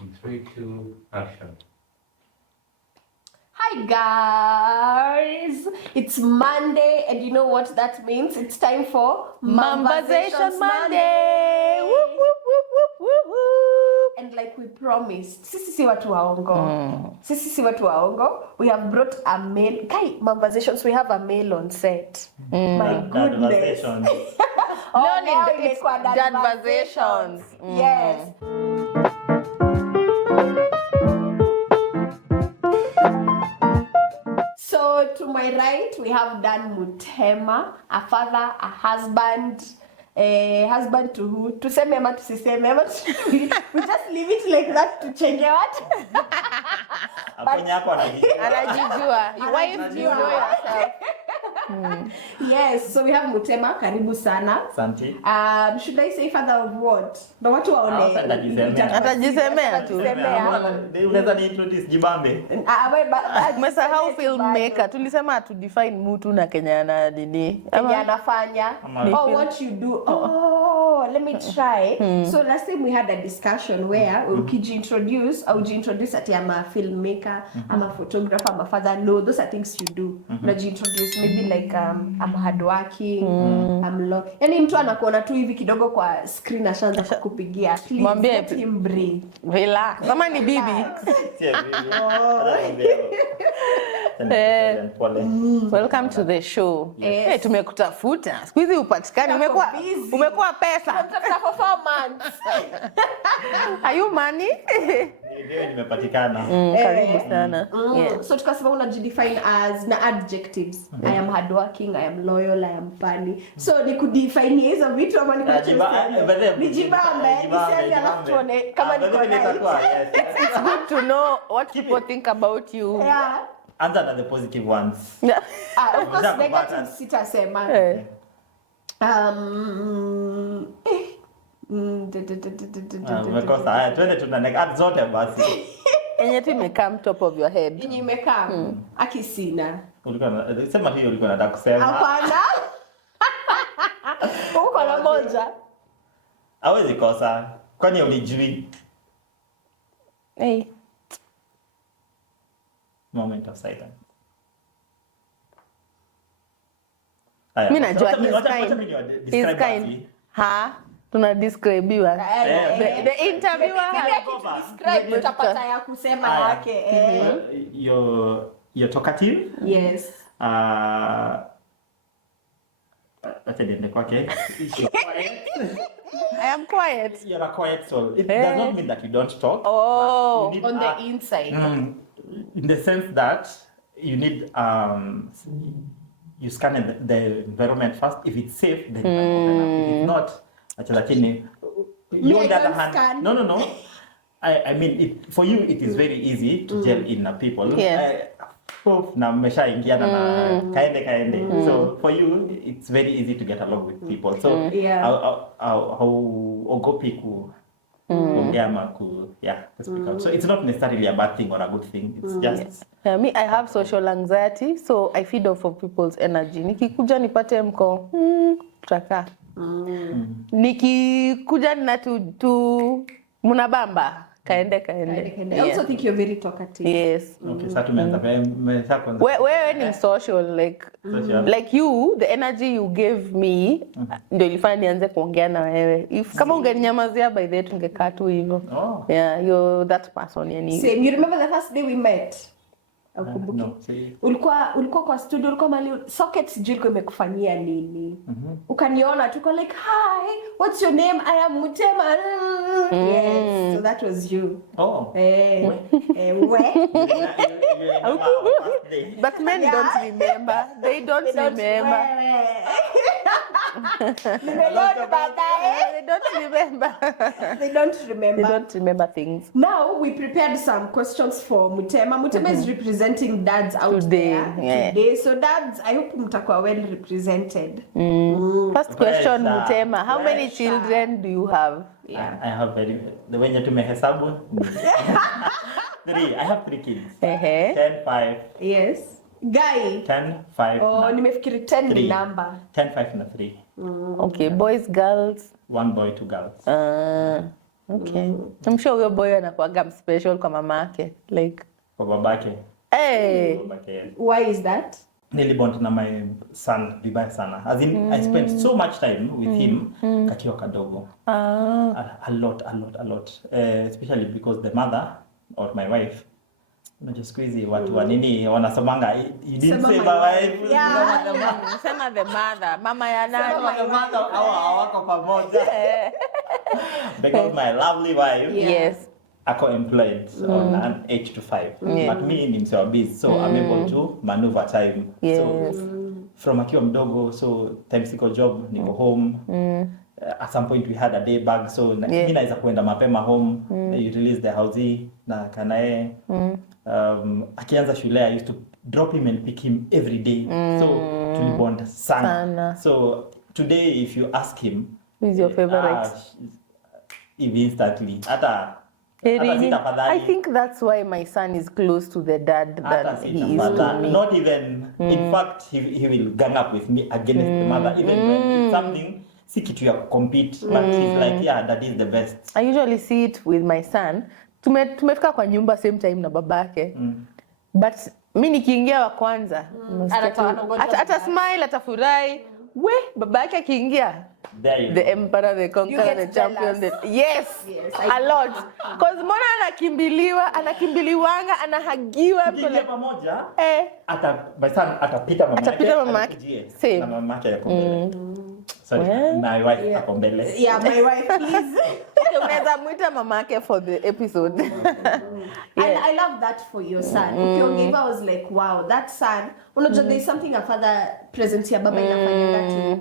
In 3, 2, action. Hi guys, it's Monday and you know what that means? It's time for Dadversations Monday. Whoop, whoop, whoop, whoop, whoop, whoop. And like we promised, sisi si watu waongo. Sisi si watu waongo. We have brought a male. Kai, Dadversations, we have a male on set. My goodness. No, now it's imekuwa Dadversations. Yes. So to my right, we have Dan Mutema, a father, a husband. Husband to who? Tuseme ama tusiseme ama we just leave it like that to change what? Anajijua. Wife, you know yourself. Yes, so we have Mutema, karibu sana. Asante. Should I say father of what? But what waone? Atajisemea tu. Unaweza ni introduce Jibambe. Umesahau filmmaker. Tulisema to define mtu na Kenya na nini. Kenya anafanya. Oh, what you do. Oh, let me try. So last time we had a discussion where ukijiintroduce au ujiintroduce ati I'm a filmmaker, I'm a photographer, I'm a father. No, those are things you do. Unajiintroduce maybe like I'm hardworking, I'm yani mtu anakuona tu hivi kidogo kwa screen ashaanza kukupigia. Please let him breathe. Relax. Kama ni bibi. Welcome to the show. Hey, tumekutafuta. Siku hizi upatikani. Umekuwa pesa. For 4 months. Are you money? Ndio nimepatikana. Karibu sana. So tukasema unajidefine as na adjectives. I am hardworking, I am loyal, I am funny. So ni kudefine hizo vitu ama ni Nijibambe, niseme alafu tuone kama niko right. It's good to know what people think about you. Yeah. Answer the positive ones. Of course negative sitasema. Umekosa. Haya, twende tuna zote basi. Enye tu imekaa top of your head. Yenye imekaa. Akisina. Sema hiyo ulikuwa unataka kusema. Hapana. Uko na moja. Hawezi kosa. Kwani ulijui? Hey. Moment of silence. Mimi najua he's kind. Ha? Tuna describe you. The interviewer has describe utapata ya kusema yake. You're talkative? Yes. Acha niende kwake. I am quiet. You're a quiet soul. It does not mean that you don't talk. Oh, on the inside. In the sense that you need you scan the environment first. If it's safe, then you can open up. If it's not, lakini you on the other hand, no. I mean, for you it is very easy to gel in people. Yes. Na mmeshaingiana na kaende. So for you it's very easy to get along with people. So hauogopi kuongea ama ku speak out. So it's not necessarily a bad thing or a good thing. It's just me, I have social anxiety, so I feed off of people's energy. Nikikuja nipate mko tutaka. Nikikuja na tu munabamba kaende. I also think you're very talkative. Yes. Okay, sasa tumeanza wewe ni social like you, the energy you gave me ndio ilifanya nianze kuongea na wewe. If kama ungeninyamazia by the tungekaa tu hivyo. Yeah, you're that person yani. Same. You remember the first day we met? No, ulikuwa kwa studio, ulikuwa mali socket sijui ilikuwa imekufanyia nini. Ukaniona tuko like, hi, what's your name? I am Mutema. Yes, so that was you. Oh. But men don't remember. They don't remember. They don't remember things. Now we prepared some questions for Mutema. Mutema is representing dads out there today. So dads, I hope mtakuwa well represented. First question, Mutema, how many children do you have? I have the way you tumehesabu 3. I have 3 kids. 10, 5. Yes. Guy. 10, 5. Oh, nimefikiri 10 ni number. 10, 5 na 3. Okay, boys, girls. 1 boy, 2 girls. Okay. I'm sure huyo boy anakuwaga special kwa mamake. Like, Kwa babake. hey. Babake, yes. Why is that? Nilibond na my son vibaya sana. As in, I spent so much time with him kakiwa kadogo. A lot. Especially because the mother or my wife, unajua siku hizi watu wa nini wanasomanga, you didn't say my wife. Yeah. Sema the mother. Mama ya nani? Sema the mother, hawako pamoja. Because my lovely wife, Yes. ako employed on an 8 to 5. But me ni msewa busy, so I'm able to maneuver time. Yes. So from akiwa mdogo, so time siko job, niko home. At some point we had a day bag, so mimi naweza kuenda mapema home. You release the housey na kanae. Akianza shule, I used to drop him and pick him every day. So tulibond sana. So today if you ask him, who's your favorite? Instantly. I think that's why my son is close to the dad than he is to me. Not even, in fact, he will gang up with me against the mother, even when it's something, si kitu ya compete, but he's like, yeah, that is the best. I usually see it with my son. Tumefika kwa nyumba same time na babake. But mi nikiingia wa kwanza, ata smile, atafurahi. We, babake akiingia, the emperor, the conqueror, the champion. Yes, a lot. Because mbona anakimbiliwanga, anahagiwa. Tukiingia pamoja, my son atapita mamake. Same. Na mamake yako mbele. Sorry, my wife yako mbele. Yeah, my wife, please. Unaweza muita mamake for the episode. I love that for your son. Ukiongea, I was like, wow, that son. Unajua, there's something a father presents ya baba inafanyanga to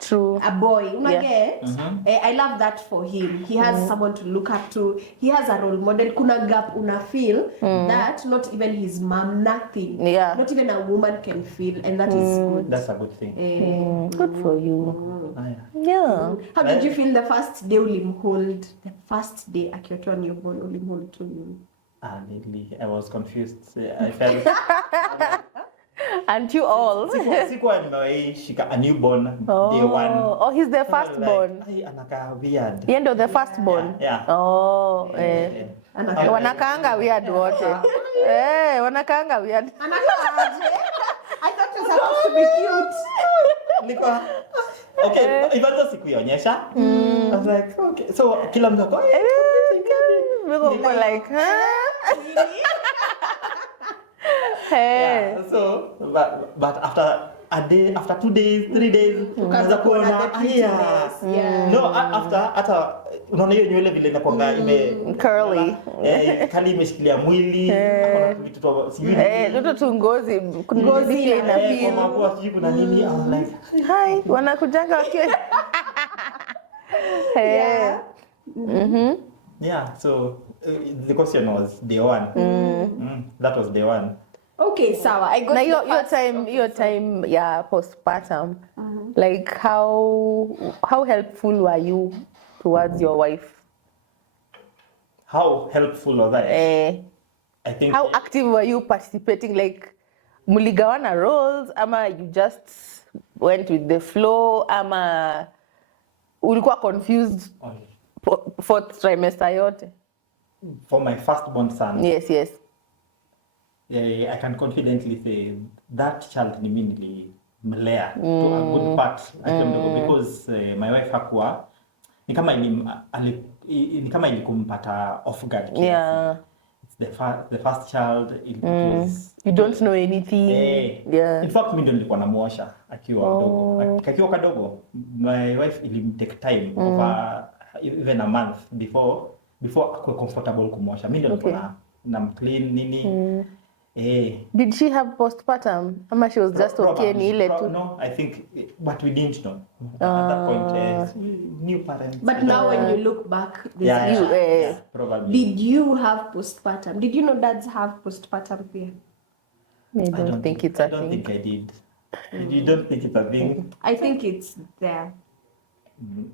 True. a boy. Unaget? I love that for him. He has someone to look up to. He has a role model. Kuna gap una feel that not even his mom, nothing. Yeah. Not even a woman can feel, and that is good. That's a good thing. Good for you. Yeah. How did you feel the first day ulimhold? The first day akiwa newborn ulimhold to you? Lately, I was confused. I felt... And you all. Sikuwa nimewahi shika a newborn day one. Oh, he's the firstborn. Like, anakaa weird. Yeye ndo the firstborn. Yeah. Oh, wanakaanga weird wote. Wanakaanga weird. Anakaaje? I thought it was supposed to be cute. Niko okay, even though sikuionyesha. I was like, okay. So kila mtu ako We're like, huh? Hey. Yeah, so but after a day, after 2 days, 3 days, ukaanza kuona no, after hata unaona hiyo nywele vile inakuanga curly, kali imeshikilia mwili, akona vitu tu sijui ndio tu ngozi pia ina feel kama kwa sijui kuna nini. I was like, hi, wanakujanga wakiwa yeah, so the question was day one. That was day one. Okay, sawa. I got your time postpartum. Like how helpful were you towards your wife? How helpful was I? I think. How active were you participating? Like muligawana roles ama you just went with the flow ama ulikuwa confused fourth trimester yote? For my firstborn son. Yes. I can confidently say that child ni mimi nilimlea to a good part because my wife hakuwa ni kama ilikumpata off guard. Yeah. It's the first child. It was, you don't know anything. Yeah. In fact, mimi ndio nilikuwa namuosha akiwa mdogo. Akiwa kadogo, my wife ilim take time over even a month before akwe comfortable kumuosha. Mimi ndio nilikuwa na clean nini. Did she have postpartum? Ama she was just okay ni ile tu? No, I think, but we didn't know. At that point, new parents. But now when you look back, probably. Did you have postpartum? Did you know dads have postpartum fear? I don't think it's a thing. I don't think I did. You don't think it's a thing? I think it's there.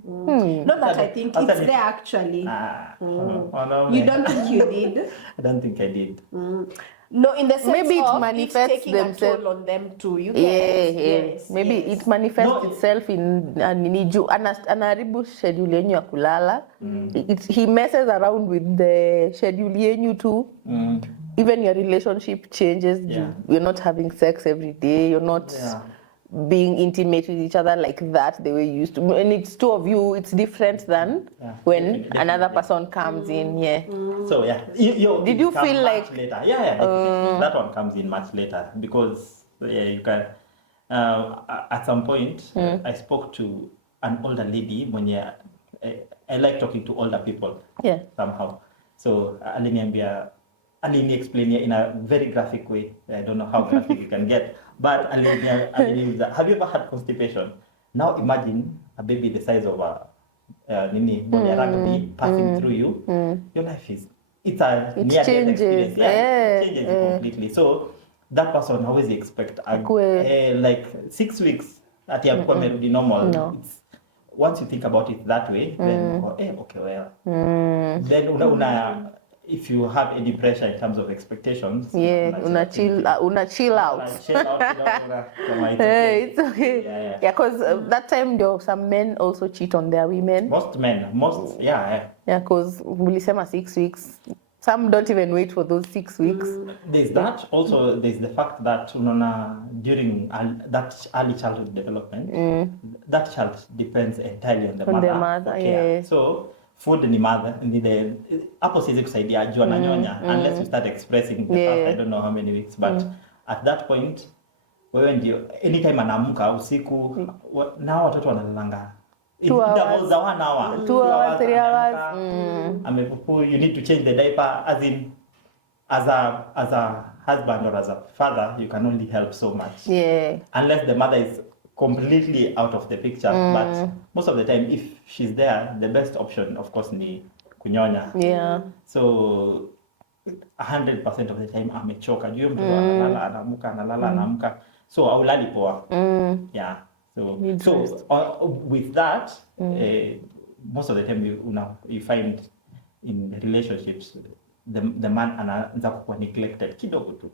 Not that I think it's there actually. Oh, no, you don't think you did? I don't think I did. No, in the sense Maybe it of manifests it's taking themselves. a toll on them too. You Yeah, get yeah. Yes, Maybe yes. it manifests No, itself in nini juu anaharibu schedule yenyu ya kulala. He messes around with the schedule yenyu too. Even your relationship changes. Yeah. You're not having sex every day. You're not being intimate with each other like that the way you used to. And it's two of you. It's different than when definitely. another person comes in. Yeah. So yeah, Did you come feel much like- later? Yeah, definitely. That one comes in much later because you can. At some point, I spoke to an older lady when I like talking to older people. Yeah. Somehow, so alini explain in a very graphic way. I don't know how graphic you can get, but alini have you ever had constipation? Now imagine a baby the size of a ball rugby passing through you. Your life is It near-death changes, experience. Yeah, it changes yeah. completely. So that person always expect Akue. like 6 weeks at your amerudi normal. No. It's, once you think about it that way, then okay, well. Then if you have any pressure in terms of expectations, una chill out. chill out, Hey, it's okay. Yeah. Because that time there were some men also cheat on their women. Most men, Yeah, because ulisema 6 weeks. Some don't even wait for those 6 weeks. There's that. Also, there's the fact that during that early childhood development, that child depends entirely on the mother. The mother, for care. yeah. So food ni mother, hapo siwezi kusaidia ajua ananyonya unless you start expressing the past I don't know how many weeks, but at that point wewe ndio anytime anaamka usiku nao watoto wanalalanga intervals za 1 hour 2 hours 3 hours amepupu, you need to change the diaper, as in as a husband or as a father you can only help so much, unless the mother is completely out of the picture. But most of the time if she's there, the best option of course ni kunyonya. So 100% of the time amechoka juu mtu analala anaamka so aulali poa. So with that most of the time you find in relationships the man anaanza kuwa neglected kidogo tu.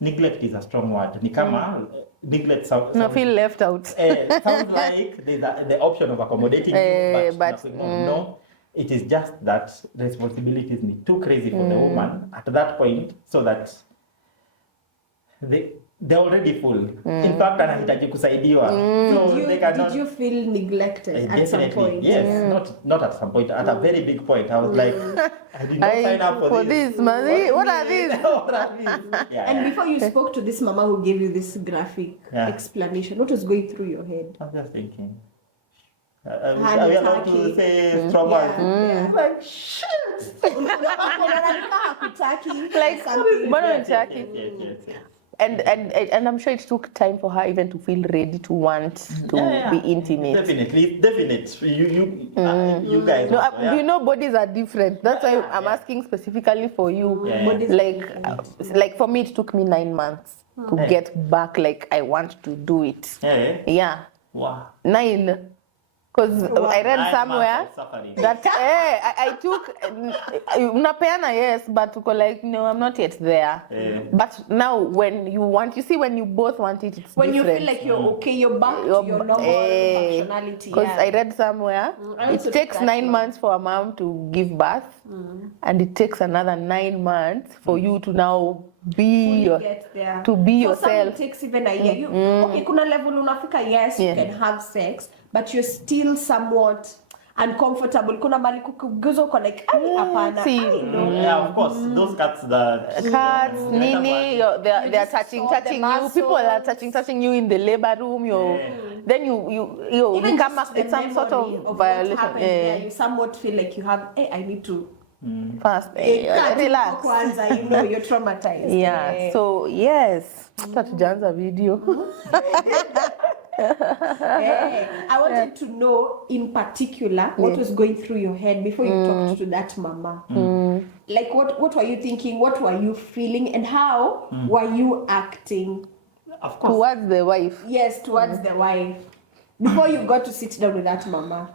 Neglect is a strong word. Ni kama neglect sounds feel left out. Sounds like there's the option of accommodating you, but no, it is just that responsibilities need too crazy for the woman at that point, so that they're already full. In fact, anahitaji kusaidiwa. So they cannot. Did you feel neglected at some point? Yes, not at some point. At a very big point, I was like, I did not sign up for this. What are these? And before you spoke to this mama who gave you this graphic explanation, what was going through your head? I was just thinking. Are we allowed to say strong words? Like, shit! Like, yes. And I'm sure it took time for her even to feel ready to want to be intimate. Definitely. You guys. No, also, you know, bodies are different. That's why I'm asking specifically for you. Like for me, it took me 9 months to get back. Like I want to do it. Yeah. Wow. 9. Because I read somewhere that I took unapeana, yes, but uko like no, I'm not yet there. But now when you both want it, it's when different. You feel like you're okay, you're back to your normal functionality. Because I read somewhere it takes 9 months for a mom to give birth, and it takes another 9 months for you to now be to be yourself. Some it takes even a year. Okay, kuna level unafika, yes, you can have sex, but you're still somewhat uncomfortable. Kuna mali kukuguzo kwa like hapana. Yeah, of course. Those cats nini, they're touching you. People are touching you in the labor room. Then you become it's some sort of violation. You somewhat feel like you have I need to fast relax. You're traumatized. So yes, tutaanza video. I wanted to know in particular what was going through your head before you talked to that mama. Like what were you thinking? What were you feeling? And how were you acting? Of course. Towards the wife. Yes, towards the wife. Before you got to sit down with that mama.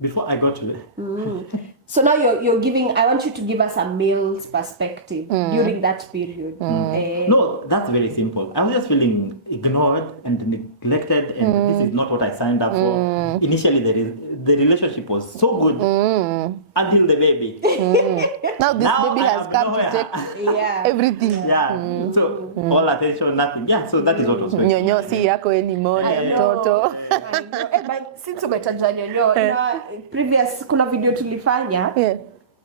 Before I got to So now you're giving. I want you to give us a male's perspective during that period. No, that's very simple. I was just feeling ignored and neglected, and this is not what I signed up for. Initially, the relationship was so good until the baby. Now this Now baby I has am come nowhere. to take Yeah. everything. Yeah. So all attention, nothing. Yeah. So that is what was going on. Nyonyo si yako anymore, I ni know. mtoto. I know. But since umetaja nyonyo, na previous kuna video tulifanya, Yeah.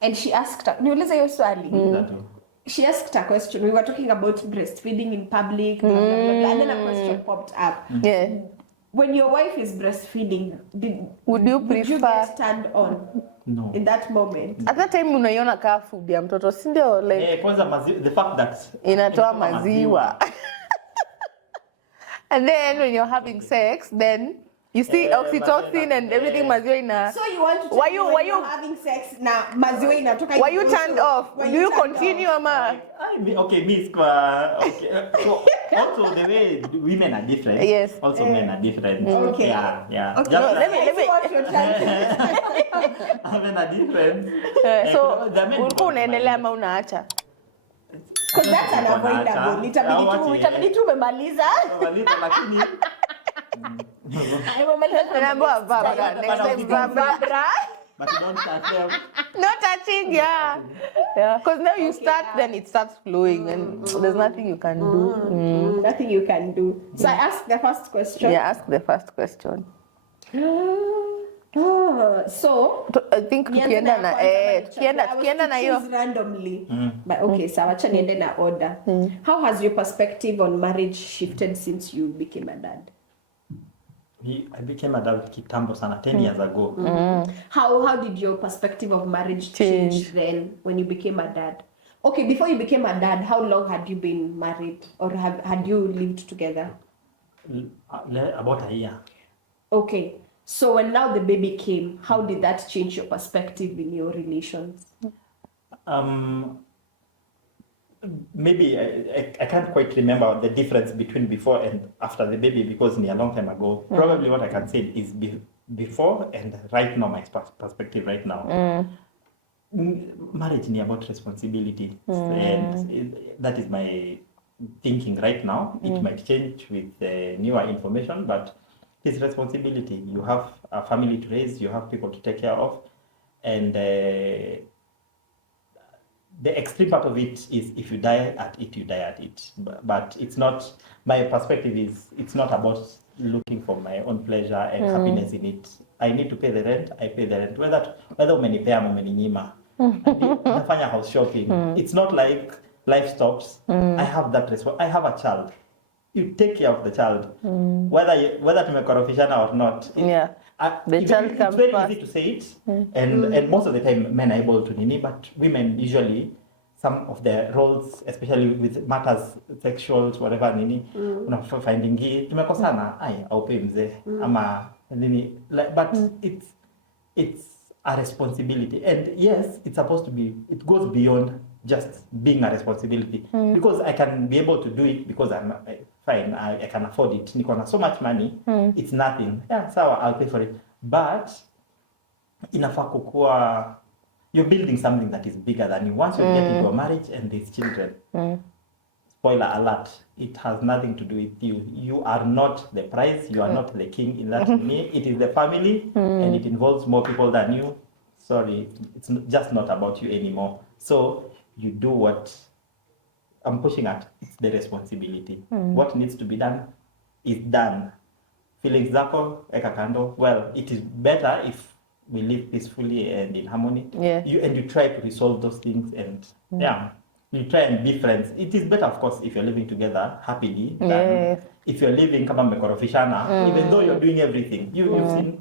and she asked her, niulize hiyo swali. That one. She asked a question. We were talking about breastfeeding in public, blah, blah, blah, blah. And then a question popped up. Yeah. When your wife is breastfeeding, Would you would you prefer get turned on No. in that moment? at that time unaiona kaa food ya mtoto, si ndio? Like Kwanza the fact that inatoa maziwa. And then when you're having sex, then you see oxytocin and everything maziwa ina. So you want to tell Why me you- when why you're you- having sex na maziwa inatoka Were you also- turned off? were Do you turned continue off? ama? okay, me square. Okay. So also the way women are different. Yes. Also men are different. Okay. Yeah. Okay, Just No, let like- me- I see what you're trying to men are different. So the men ulikuwa unaendelea ama unaacha? Because that's unavoidable. Itabidi tu umemaliza. Lakini Unaambiwa Barbara, next time Barbara. but you don't touch them. No touching, yeah. Yeah. Because now you start, then it starts flowing and there's nothing you can do. Nothing you can do. So I asked the first question. Yeah, ask the first question. So I think tukienda na tukienda na hiyo. randomly. But okay, so acha niende na order. How has your perspective on marriage shifted since you became a dad? I became a dad kitambo sana 10 years ago. How did your perspective of marriage change then when you became a dad? Okay, before you became a dad, how long had you been married or had you lived together? About a year. Okay, so when now the baby came, how did that change your perspective in your relations? Maybe I can't quite remember the difference between before and after the baby because it's a long time ago. Probably what I can say is before and right now, my perspective right now. Marriage is about responsibility, and that is my thinking right now. It might change with newer information, but it's responsibility. You have a family to raise, you have people to take care of, and the extreme part of it is if you die at it, you die at it. But it's not, my perspective is, it's not about looking for my own pleasure and happiness in it. I need to pay the rent, I pay the rent. Whether umenipea ama umeninyima. Nafanya house shopping. It's not like life stops. I have that I have a child. You take care of the child. Whether tumekorofishana or not. Yeah. The child comes It's very first. easy to say it, and most of the time men are able to nini, but women usually, some of the roles, especially with matters sexual, whatever nini, finding tumekosana, ai aupe mzee ama nini, but it's a responsibility, and yes, it's supposed to be. It goes beyond just being a responsibility because I can be able to do it because I'm fine. I can afford it. Niko na so much money. It's nothing. Yeah, sawa, I'll pay for it. But inafaa kukua, you're building something that is bigger than you. Once you get into a marriage and there's children, spoiler alert, it has nothing to do with you. You are not the prize. You are not the king in that. It is the family, and it involves more people than you. Sorry, it's just not about you anymore. So you do what I'm pushing at. It's the responsibility. What needs to be done is done. Feelings zako eka kando. Well, it is better if we live peacefully and in harmony. Yeah. You try to resolve those things, and you try and be friends. It is better, of course, if you're living together happily than if you're living kama mmekorofishana, even though you're doing everything. You've seen,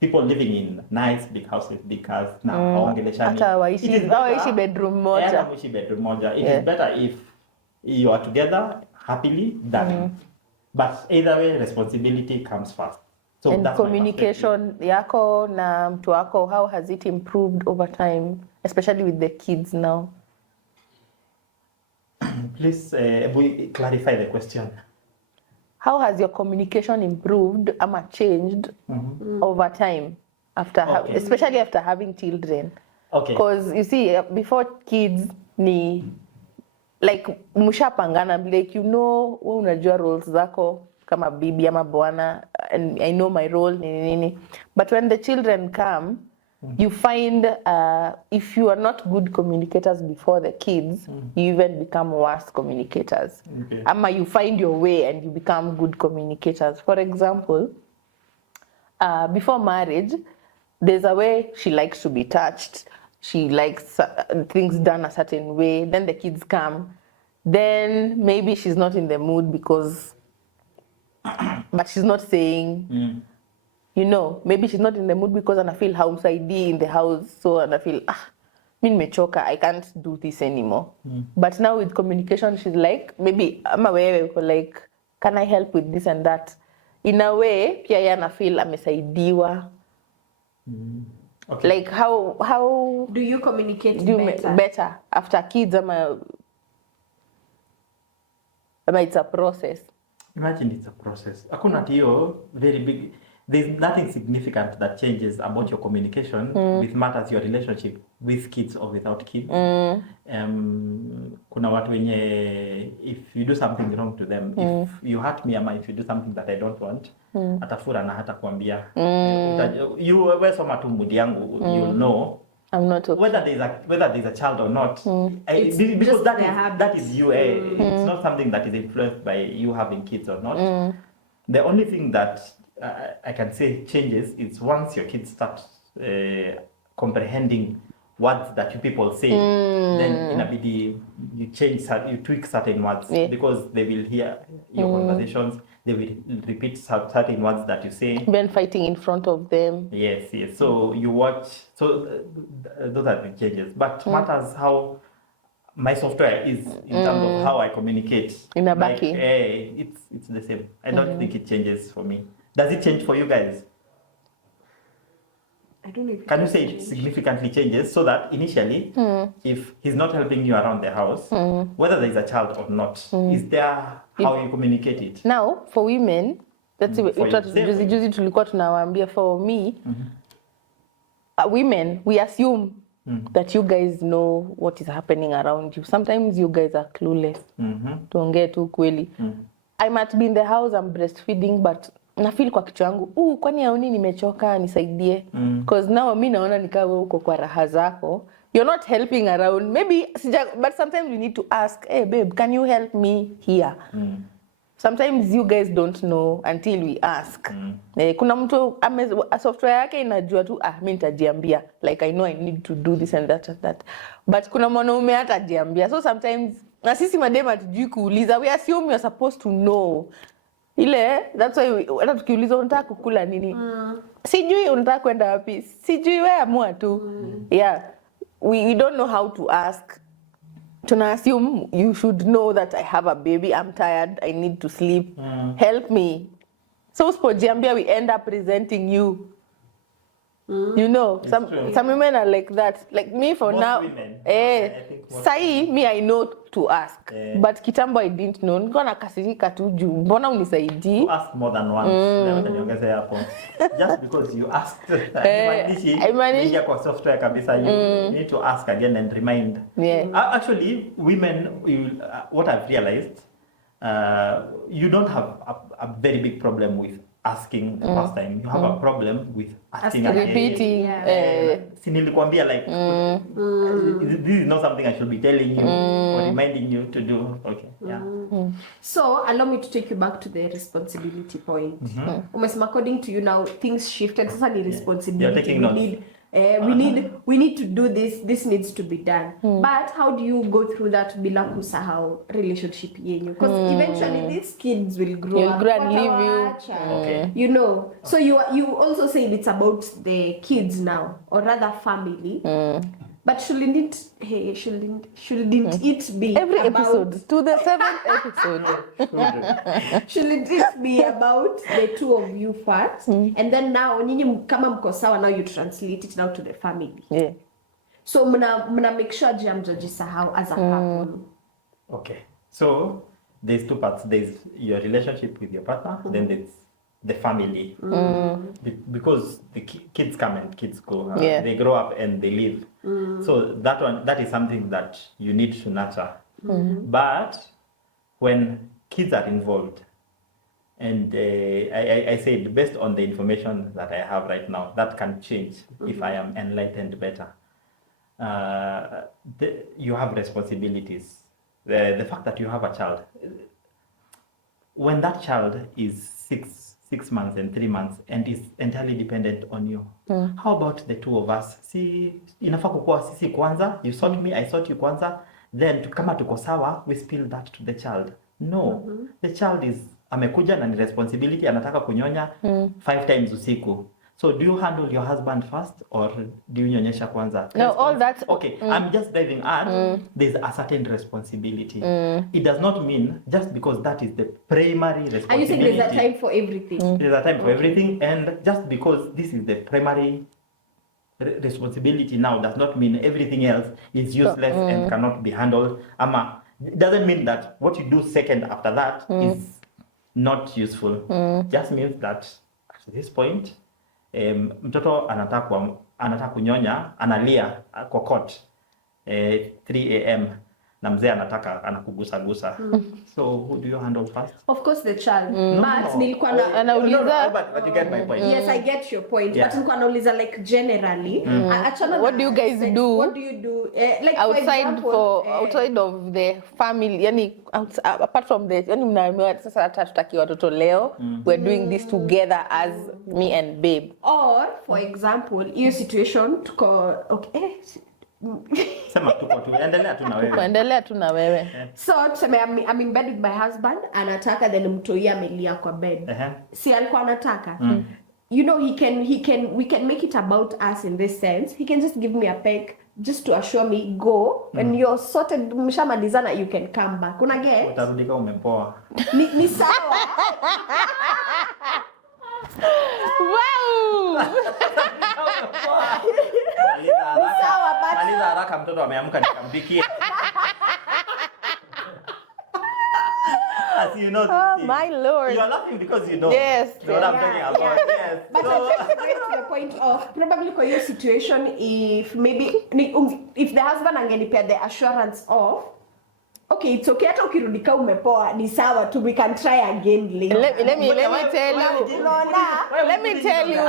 people living in nice big houses, big cars. Now, hawaongeleshani. Hata waishi bedroom moja. Bedroom moja. It is better if you are together happily than. But either way, responsibility comes first. So And that's communication yako na mtu wako, how has it improved over time, especially with the kids now? Please we clarify the question. How has your communication improved ama changed over time? especially after having children. Okay. Because you see, before kids ni like mshapangana, like wewe unajua roles zako kama bibi ama bwana, and I know my role nini. But when the children come, you find if you are not good communicators before the kids, you even become worse communicators. Okay. Ama you find your way and you become good communicators. For example, before marriage, there's a way she likes to be touched. She likes things done a certain way. Then the kids come. Then maybe she's not in the mood but she's not saying, maybe she's not in the mood because I feel haumsaidii in the house. So I feel, mi nimechoka, I can't do this anymore. But now with communication, she's like, maybe, ama wewe, like, can I help with this and that? In a way, pia yeye ana feel amesaidiwa. Okay. Like how do you communicate better after kids? Ama it's a process. Imagine it's a process. Hakuna hiyo very big. There's nothing significant that changes about your communication with matters your relationship with kids or without kids. Kuna watu wenye if you do something wrong to them, if you hurt me ama if you do something that I don't want, atafura na hata kuambia. You wewe soma tu mood yangu, you'll know. I'm not okay. Whether there's a child or not, because that is you. It's not something that is influenced by you having kids or not. The only thing that I can say changes is once your kids start comprehending words that you people say, then inabidi you tweak certain words because they will hear your conversations. They will repeat certain words that you say. When fighting in front of them. Yes. So you watch. So those are the changes. But matters how my software is in terms of how I communicate. Inabaki. It's the same. I don't think it changes for me. Does it change for you guys? I don't know if Can you say it significantly changes so that initially, if he's not helping you around the house, whether there is a child or not, is there how you communicate it? Now, for women, that's juzi tulikuwa tunawaambia, for me, women, we assume that you guys know what is happening around you. Sometimes you guys are clueless. Tuongee tu kweli. I might be in the house, I'm breastfeeding, but na feel kwa kichwa yangu, kwani haoni nimechoka, nisaidie. Because now mimi naona nikaa wewe uko kwa raha zako. You're not helping around. Maybe, but sometimes you need to ask, hey babe, can you help me here? Sometimes you guys don't know until we ask. Kuna mtu software yake inajua tu, mimi nitajiambia. Like I know I need to do this and that. But kuna mwanaume hatajiambia. So sometimes, na sisi madema hatujui kuuliza. We assume you're supposed to know. That's why hata tukiuliza unataka kukula nini? Sijui unataka kwenda wapi? Sijui wewe amua tu. Yeah. We don't know how to ask. Tuna assume you should know that I have a baby, I'm tired, I need to sleep. Help me. So usipojiambia, we end up resenting you. Some women are like that. Like me for Most now. Women, Sai, me I know to ask. But kitambo I didn't know. Niko nakasirika tu juu. Mbona unisaidii? You ask more than once. Niongeze hapo. Just because you asked. Ingia kwa software kabisa. You need to ask again and remind. Actually, women, what I've realized, you don't have a very big problem with asking the first time. You have a problem with asking again. Repeating. Si nilikwambia like, this is not something I should be telling you or reminding you to do. Okay, yeah. So, allow me to take you back to the responsibility point. According to you now, things shifted. Sasa ni responsibility. You're taking notes. We need to do this needs to be done. But how do you go through that bila kusahau relationship yenyu? Because eventually these kids will grow up and leave you. Okay. So you also said it's about the kids now, or rather family. But shouldn't it be every about, episode to the 7th episode? Shouldn't it be about the two of you first, and then now nyinyi kama mko sawa, now you translate it now to the family. Yeah. So mna make sure jamjajisahau as a couple. Okay. So there's two parts. There's your relationship with your partner, then there's the family. Because the kids come and kids go. Yeah. They grow up and they leave. So that is something that you need to nurture. But when kids are involved, and I said, based on the information that I have right now, that can change if I am enlightened better. You have responsibilities. The fact that you have a child, when that child is 6 months and 3 months and is entirely dependent on you, how about the two of us? See, inafaa kukuwa sisi kwanza, you sort me, I sort you kwanza, then kama tuko sawa, we spill that to the child. No, the child is amekuja na ni responsibility, anataka kunyonya 5 times usiku. So do you handle your husband first or do you nyonyesha kwanza? No, all that. Okay, I'm just driving at there's a certain responsibility. It does not mean just because that is the primary responsibility. Are you saying there's a time for everything? There's a time for everything, and just because this is the primary responsibility now does not mean everything else is useless and cannot be handled. It doesn't mean that what you do second after that is not useful. Just means that at this point, mtoto anataka kunyonya, analia kwa cot 3 am na mzee anakugusa. So who do you handle first? Of course the child. No. But nilikuwa Anauliza. But you get my point. Yes, I get your point. Yeah. But nilikuwa nauliza like generally. Achana What na do you guys sex, do? What do you do? Like outside for example, outside of the family, yani apart from the, yani mnaambiwa sasa hata tutaki watoto leo, we're doing this together as me and babe. Or for example, hiyo situation tuko okay. Sema tuko tu, endelea tu na wewe. Kuendelea tu na wewe. So tuseme I'm in bed with my husband, anataka then mtoi amelia kwa bed. Si alikuwa anataka. You know, we can make it about us in this sense. He can just give me a peck just to assure me go when you're sorted, mshamalizana, you can come back. Una get? Utarudika umepoa. Ni sawa. Wow! Sawa, but Maliza haraka, mtoto ameamka nikampikie. As you know, Oh my lord. you are laughing because you know. Yes. What I'm talking about. Yes. But So, I'm just going to the point of probably for your situation, if the husband angenipea the assurance of okay, it's okay, hata ukirudika umepoa ni sawa tu, we can try again later. Let me tell you.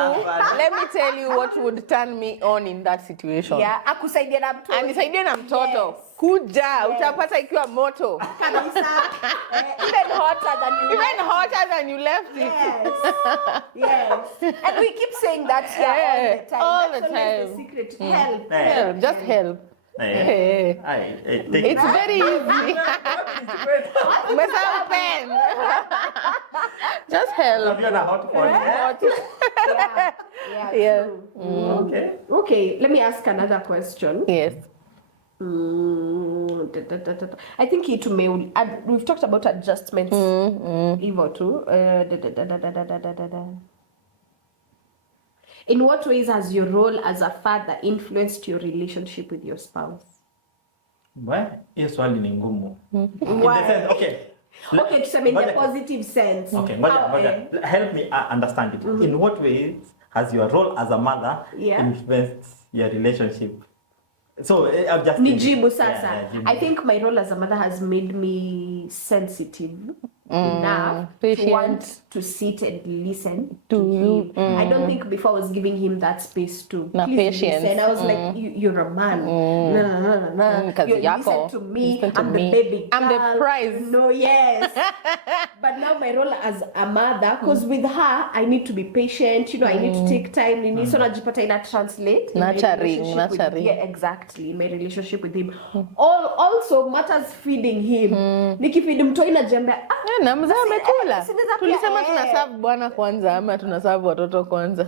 Let me tell you what would turn me on in that situation. Yeah, akusaidia na mtoto. Anisaidie na mtoto. Yes. Kuja, utapata ikiwa moto. Kabisa. Even hotter than you left it. Yes. And we keep saying that here all the time. All the That's time. always the secret. Help. Help, just help. hey, take It's very easy. Umesahau pen. Just help. You're a hot pot. Yeah. True. Okay. Okay, let me ask another question. Yes. I think we've talked about adjustments. Hivyo tu. In what ways has your role as a father influenced your relationship with your spouse? Hiyo swali ni ngumu. Why? In the sense, okay. Okay, tuseme in the positive sense. Okay, help me understand it. In what ways has your role as a mother influenced your relationship? So I've just Nijibu sasa. Jibu. I think my role as a mother has made me sensitive enough to want to sit and listen to him. I don't think before I was giving him that space to please listen. I was like, you're a man. No. You listen to me. I'm the baby girl. I'm the prize. No, yes. But now my role as a mother, because with her, I need to be patient. You know, I need to take time. So najipata ina translate. Nurturing. Yeah, exactly. My relationship with him. Also matters feeding him. Nikifeed mtoi na jembe. Na mzee amekula. Tulisema tunaserve bwana kwanza ama tunaserve watoto kwanza.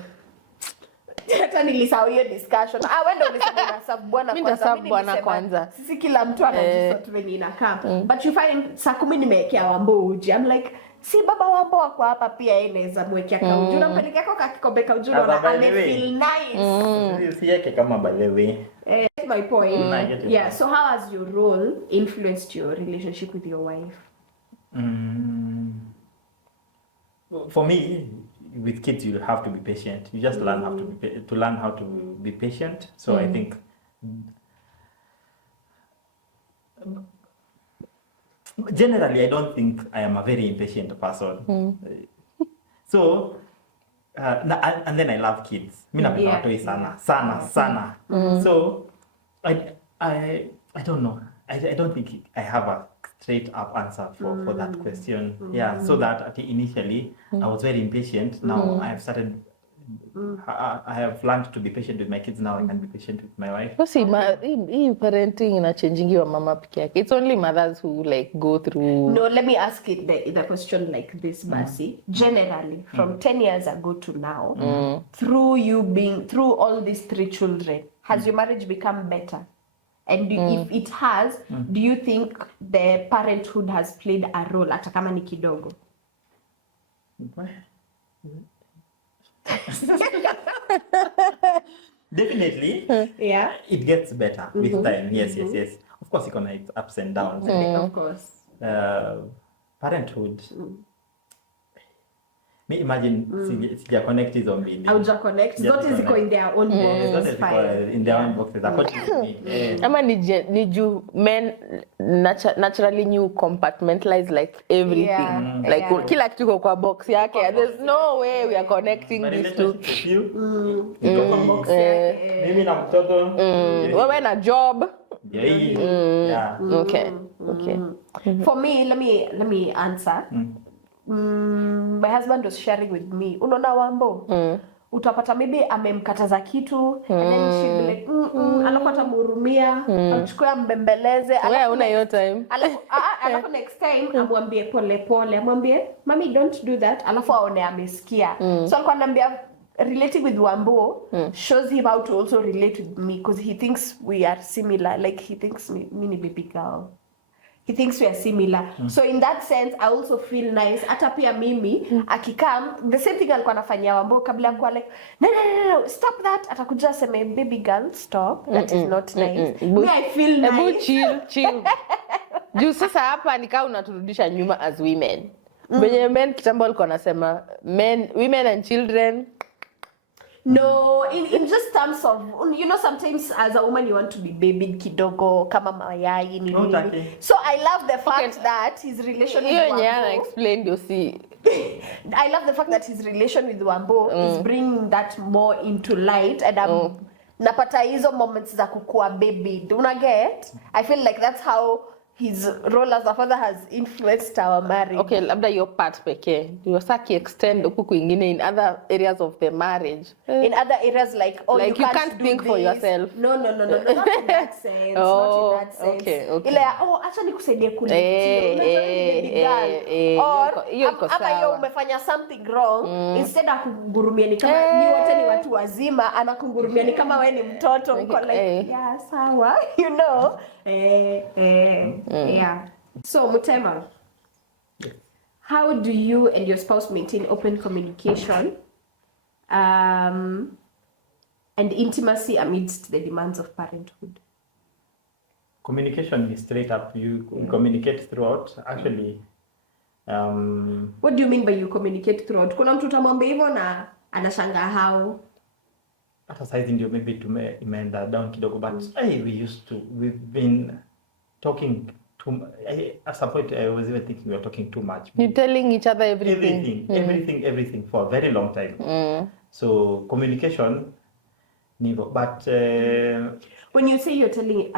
Hata nilisahau hiyo discussion. Wewe ndio ulisema unaserve bwana kwanza. Mimi naserve bwana kwanza. Sisi kila mtu anajisort venye inakaa. But you find saa 10 nimewekea Wambo uji. I'm like, si baba Wambo wako hapa pia yeye anaweza mwekea kauji. Unampelekea kwa kikombe kauji na ame feel nice. Siweke kama by the way. That's my point. I get it. Yeah, so how has your role influenced your relationship with your wife? For me, with kids you have to be patient. You just learn how to be patient. So I think generally I don't think I am a very impatient person. So and then I love kids. Mimi napenda watoi sana. So I don't know. I don't think I have a straight up answer for that question. Yeah, so that initially I was very impatient. Now I have started. I have learned to be patient with my kids. Now I can be patient with my wife. See, parenting ina changing your mama peke yake. It's only mothers who like go through. No, let me ask it the question like this, Basi. Generally, from 10 years ago to now, through all these 3 children, has your marriage become better? And if it has, do you think the parenthood has played a role hata kama ni kidogo? Definitely. Yeah. It gets better with time. Yes. Of course, it's gonna have ups and downs. Of course. Parenthood. Me imagine sija connect hizo mbili. Hauja connect. Zote ziko in their own boxes. In their own boxes. According to me. Ama ni juu men naturally new compartmentalize like everything. Kila kitu iko kwa box yake. There's no way we are connecting these two. Mimi na mtoto. Wewe na job. Yeah. Okay. For me, let me answer. My husband was sharing with me, unaona Wambo, utapata maybe amemkataza kitu and then she'll be like alafu atamhurumia, achukue ambembeleze, wewe una hiyo time, alafu next time amwambie pole pole, amwambie mami don't do that, alafu aone amesikia. So alikuwa ananiambia relating with Wambo shows him how to also relate with me because he thinks we are similar, like he thinks me ni baby girl. He thinks we are similar. So in that sense, I also feel nice. Hata pia mimi, akikam, the same thing alikuwa anafanyia Wambo kabla kwa like, no, stop that. Atakuja seme, baby girl, stop. That is not nice. Me, I feel nice. Chill. Juu sasa hapa nikaa unaturudisha nyuma as women. Benye men kitambo alikuwa anasema, women and children. No, in just terms of, sometimes as a woman you want to be babied kidogo, kama mayai, nini. So I love the fact that his relation with Wambo... I explained, you see. I love the fact that his relation with Wambo is bringing that more into light, and napata hizo moments za kukua baby. Do you get? I feel like that's how his role as a father has influenced our marriage. Okay, labda your part pekee. You saki extend huku kwingine in other areas of the marriage. In other areas like, you can't think for yourself. No, not in that sense. Not in that sense. Okay. Ile acha nikusaidie kulipitia. Or ama yeye umefanya something wrong, instead ya kungurumia ni kama ni wote ni watu wazima, anakungurumia ni kama wewe ni mtoto, uko like yeah, sawa, Yeah. So, Mutema, how do you and your spouse maintain open communication and intimacy amidst the demands of parenthood? Communication is straight up. You communicate throughout. Actually, what do you mean by you communicate throughout? Kuna mtu utamwambia hivyo na anashangaa how? Hata saizi ndio maybe imeenda down kidogo, but we've been talking at some point I was even thinking we were talking too much. You're telling each other everything. Everything for a very long time. So communication, but when you say you're telling,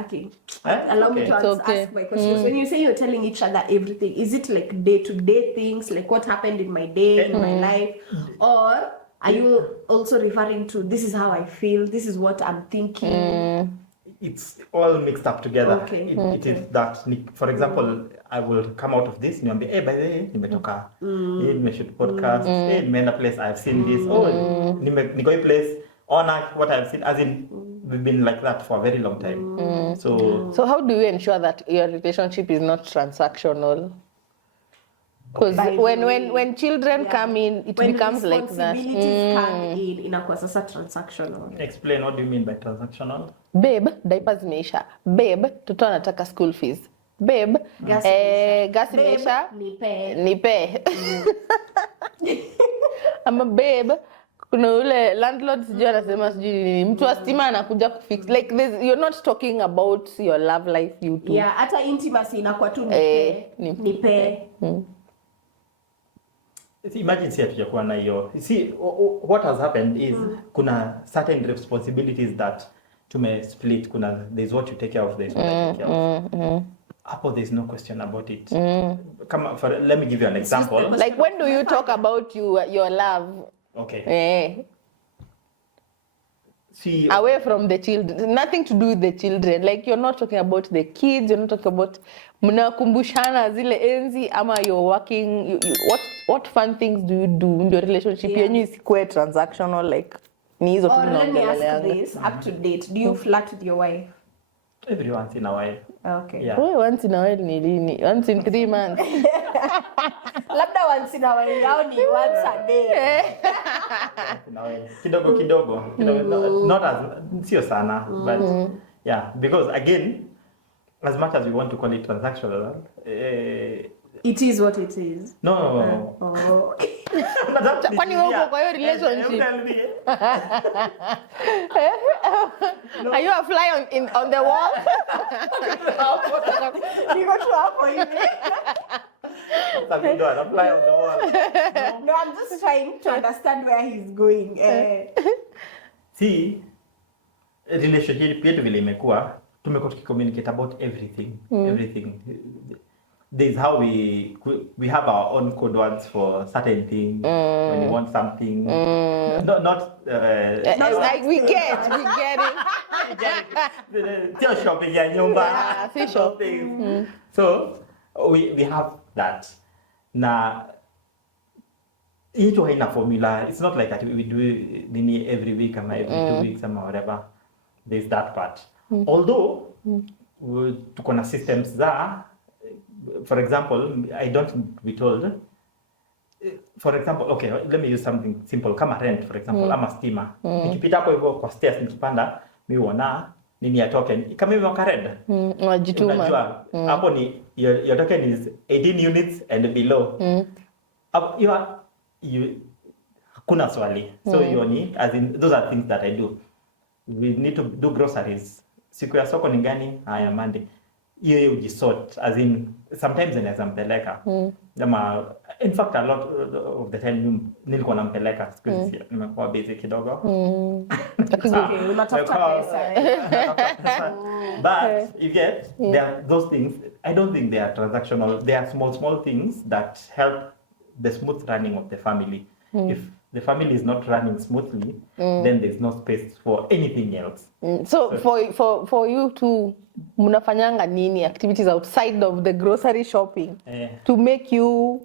allow me to ask my questions. When you say you're telling each other everything, is it like day-to-day things, like what happened in my day, in my life, or are you also referring to this is how I feel, this is what I'm thinking? It's all mixed up together. Okay. It is that, for example, I will come out of this, niambie, by the way, nimetoka, nimeshoot podcast, nimeenda place, I've seen this, niko hii place, honor what I've seen, as in, we've been like that for a very long time. So how do you ensure that your relationship is not transactional? Because when children come in, it becomes like that. Responsibilities come in, inakuwa sasa transactional. Explain, what do you mean by transactional? Babe, diapers imeisha. Babe, mtoto anataka school fees. Babe, gas imeisha. Nipe. ama babe, kuna ule landlord sijui anasema sijui nini, mtu wa stima anakuja kufix. Like you're not talking about your love life you two. Yeah, hata intimacy inakuwa tu nipe. Imagine si hatujakuwa na hiyo. See what has happened is kuna certain responsibilities that split. There's what you take care of, there's what I take care of. Hapo there's no question about it. Let me give you an example. Like when do you talk about your love? Okay. See, away from the children, nothing to do with the children. Like you're not talking about the kids, you're not talking about mnakumbushana zile enzi ama you're working, what fun things do you do in your relationship yenyu isikuwe transactional, like ni hizo tu tunaongelea. Let me ask this, up to date, do you flirt with your wife? Every once in a while. Okay. Yeah. Once in a while ni lini? Once in 3 months. Labda once in a while yao ni once a day. Kidogo. Not as sio sana, but yeah, because again, as much as we want to call it transactional, it is what it is. No. Kwani wewe kwa hiyo relationship? Are you a fly on the wall? Niko tu hapo hivi. A fly on the wall. No, I'm just trying to understand where he's going. See, relationship yetu vile imekuwa, tumekuwa tukicommunicate about everything. This is how we have our own code words for certain things. When you want something, not like we get it. Still shopping ya nyumba. Yeah, still shopping. So we have that. Na hiyo haina formula. It's not like that we do it every week or every 2 weeks or whatever. There's that part. Although tuko na systems za, for example, I don't be told. For example, okay, let me use something simple. Kama rent, for example, ama stima. Nikipita hapo hivyo kwa stairs nikipanda, mimi huona nini ya token. Kama hivyo ka red. Unajituma. Unajua, hapo ni your token is 18 units and below. Hakuna swali. So as in, those are things that I do. We need to do groceries. Siku ya soko ni gani? Haya, Monday. Hiyo ujisort, as in sometimes inaweza mpeleka. In fact a lot of the time nilikuwa nampeleka, siku hizi nimekuwa busy kidogo. Okay, unatafuta pesa. But you get, there are those things, I don't think they are transactional. They are small things that help the smooth running of the family. If the family is not running smoothly, then there's no space for anything else. So for you to mnafanyanga nini activities outside of the grocery shopping to make you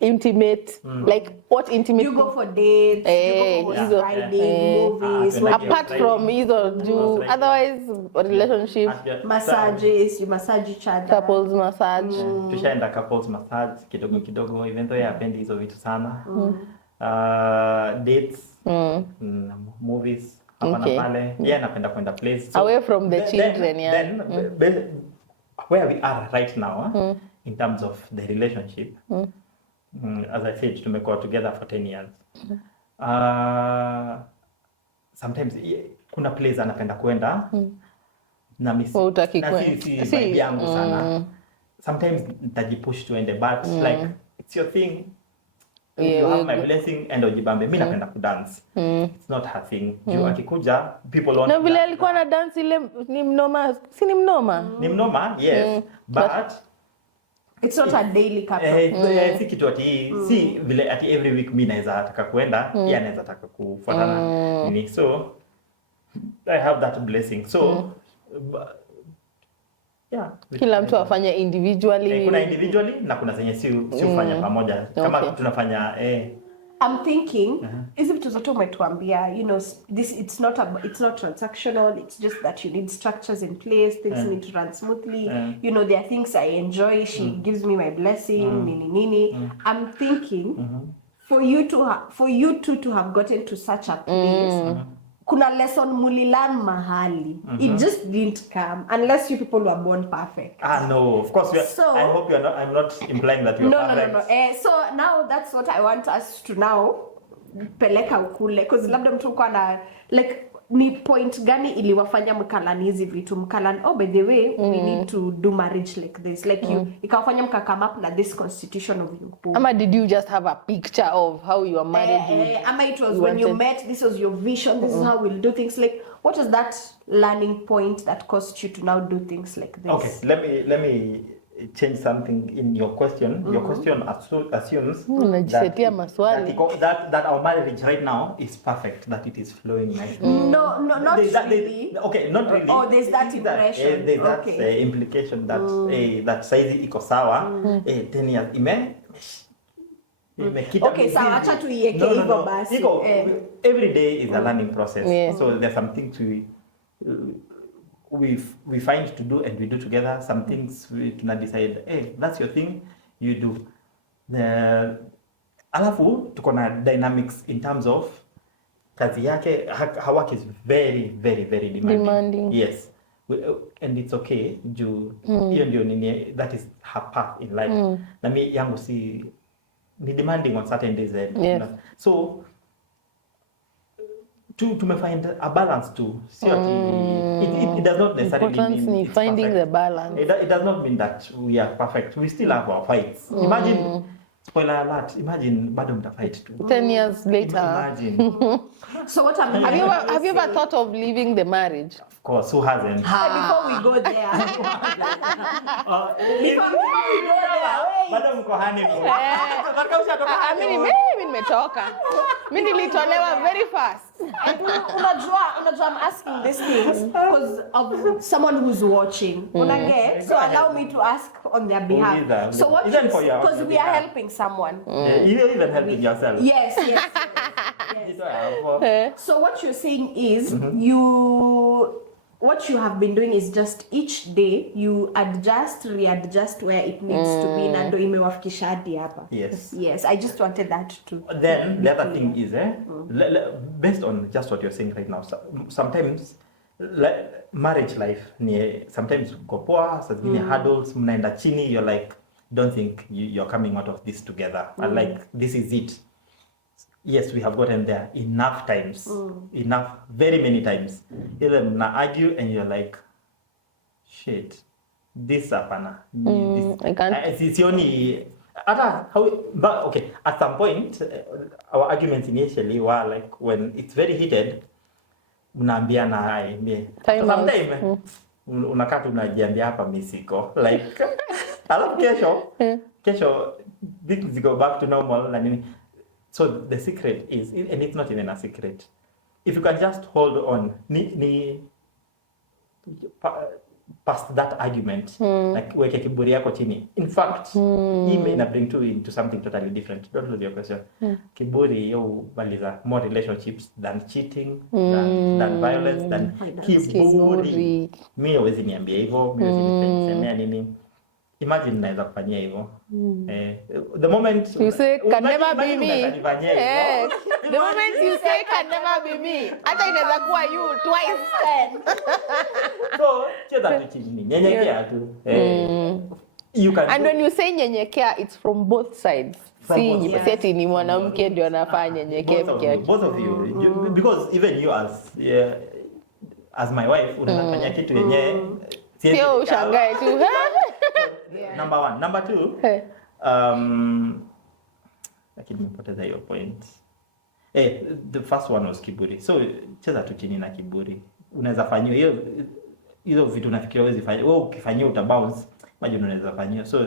intimate? Like what intimate? You go for dates, you go for riding, movies. Apart from either do otherwise relationship, massages, you massage each other. Couples massage. Tushaenda couples massage kidogo, even though hapendi hizo vitu sana. Dates, movies. Okay. Napenda kwenda place. So away from the children, then where we are right now, in terms of the relationship, as I said, tumekuwa together for 10 years. Sometimes kuna place anapenda kwenda na mimi si vibe yangu sana. Sometimes nitajipush tuende, but like it's your thing. You have my blessing and ojibambe. Mimi napenda kudance. It's not her thing. Juu akikuja, people want. Na vile alikuwa na dance ile ni mnoma, si ni mnoma? Ni mnoma, yes. But it's not a daily couple. Si kitu ati si vile ati every week mimi naweza taka kwenda, yeye anaweza taka kufuatana nini. So I have that blessing. So yeah, kila mtu afanye individually. Kuna individually na kuna zenye si ufanya pamoja. Kama tunafanya I'm thinking hizi vitu zote umetuambia, you know, this it's not transactional, it's just that you need structures in place, things need to run smoothly. You know, there are things I enjoy, she gives me my blessing, nini. I'm thinking for you two to have gotten to such a place, kuna lesson mulilan mahali. It just didn't come unless you people were born perfect. No, of course. So, I hope you're not. I'm not implying that you're perfect. No. So now that's what I want us to now peleka ukule, because labda mtu kwa na like ni point gani iliwafanya mkalani hizi vitu mkalani, by the way we need to do marriage like this, like you ikawafanya mkakam up na this constitution of your home. Ama did you just have a picture of how you are married? Ama it was when you met, this was your vision, this is how we'll do things. Like what was that learning point that caused you to now do things like this? Okay, let me change something in your question. Your question assumes that our marriage right now is perfect, that it is flowing nicely. No, not really. Okay, not really. Oh, there's that impression. There's that implication that that size iko sawa 10 years Okay, so acha tuiweke hivyo basi. Every day is a learning process. So there's something to we find to do and we do together. Some things we can decide, hey, that's your thing, you do. Alafu tuko na dynamics in terms of kazi yake. Her work is very demanding. Yes, and it's okay. Hiyo ndio nini, that is her path in life. Na mimi yangu si ni demanding on certain days. So to find a balance too. It does not necessarily mean it's finding perfect. the balance. It does not mean that we are perfect. We still have our fights. Imagine, spoiler alert, imagine bado mtafight too. 10 years later. Imagine. So what I'm have you ever thought of leaving the marriage? Of course, who hasn't? Before we go there. Before we go there. Bado mko honeymoon. Mimi nimetoka. Mimi nilitolewa very fast. Unajua, I'm asking these things because of someone who's watching. So allow me to ask on their behalf. So what? Because we are helping someone. You're even helping yourself. Yes. So what you're saying is what you have been doing is just each day you readjust where it needs to be na ndo imewafikisha hadi hapa. Yes, I just wanted that to. Then the other thing is based on just what you're saying right now, sometimes marriage life sometimes uko poa, saa zingine hurdles, mnaenda chini, you're like, don't think you're coming out of this together. And like, this is it. Yes, we have gotten there enough times, very many times. Either mna argue and you're like, shit, this hapana. I can't. It's only, but okay, at some point, our arguments initially were like, when it's very heated, mnaambiana sometime unakaa tu unajiambia hapa mimi siko like, alafu kesho things go back to normal na nini. So the secret is, and it's not even a secret, if you can just hold on past that argument, like weke kiburi yako chini. In fact, he may not bring you into something totally different. Don't lose your question. Kiburi maliza more relationships than cheating, than violence, than kiburi. Mimi hawezi niambia hivyo, mimi hawezi nisemea nini. Imagine naweza kufanyia hivyo. The moment you say can never be me. The moment you say can never be me, hata inaweza kuwa you twice 10. So, cheza tu chini, nyenyekea tu. You can. And when you say nyenyekea, it's from both sides. Si seti ni mwanamke ndio anafanya nyenyekea peke yake. Both of you, because even you as my wife, unafanya kitu yenyewe sio ushangae tu. Number one. Number two, lakini nimepoteza hiyo point. The first one was kiburi. So cheza tu chini na kiburi. Unaweza fanyia hizo vitu unafikiria huwezi fanya. Wewe ukifanyia utabounce, imagine unaweza fanyia. So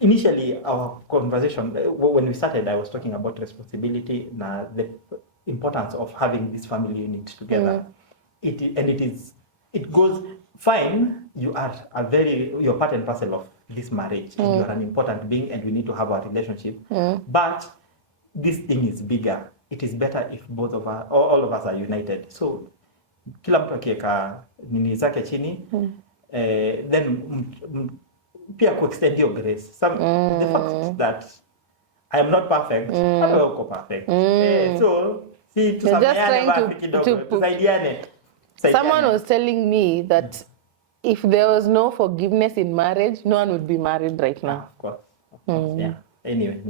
initially our conversation, when we started, I was talking about responsibility na the importance of having this family unit together. It goes fine. You're part and parcel of this marriage, and you are an important being, and we need to have a relationship. But this thing is bigger. It is better if both of us, all of us, are united. So, kila mtu akiweka nini zake chini, then pia extend your grace. The fact that I am not perfect, hata wewe uko perfect. So Si tusameane basi kidogo. Tusaidiane. Someone was telling me that if there was no forgiveness in marriage, no one would be married right now. Of course. Yeah. Anyway,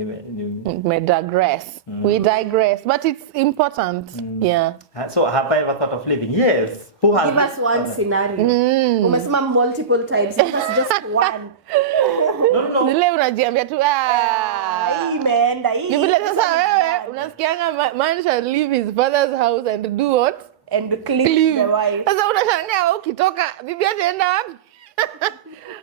We digress. We digress, but it's important. Yeah. So have I ever thought of leaving? Yes. Who has? Give us one scenario. Umesema multiple times. Give us just one. No. Nile unajiambia tu Hii imeenda hii. ni vile sasa wewe unasikianga man shall leave his father's house and do what? And clean the wife. Sasa unashangaa wewe ukitoka bibi ataenda wapi?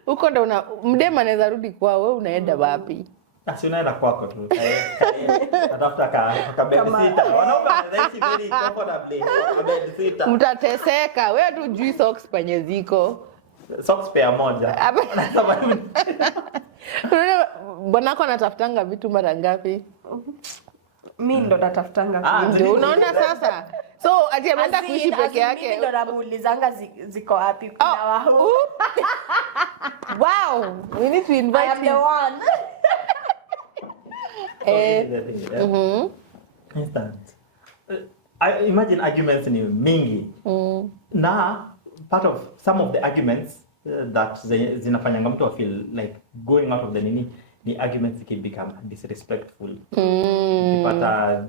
Huko ndo mdema anaweza rudi kwao, wewe unaenda wapi? Asi unaenda kwako tu. Atafuta babysitter. Wanaume wanaishi very comfortably. Babysitter. Mtateseka. Wewe tu jui socks penye ziko. Socks pair moja. Bwanako anatafutanga vitu mara ngapi? Mimi ndo natafutanga. Ndio unaona sasa. So ati ameenda kuishi peke yake. Mimi ndo namuulizanga ziko wapi kuna wao. Wow, we need to invite I am the one. Instant. I imagine arguments ni mingi. Na part of some of the arguments that zinafanyanga mtu feel like going out of the nini ni arguments can become disrespectful. Ukipata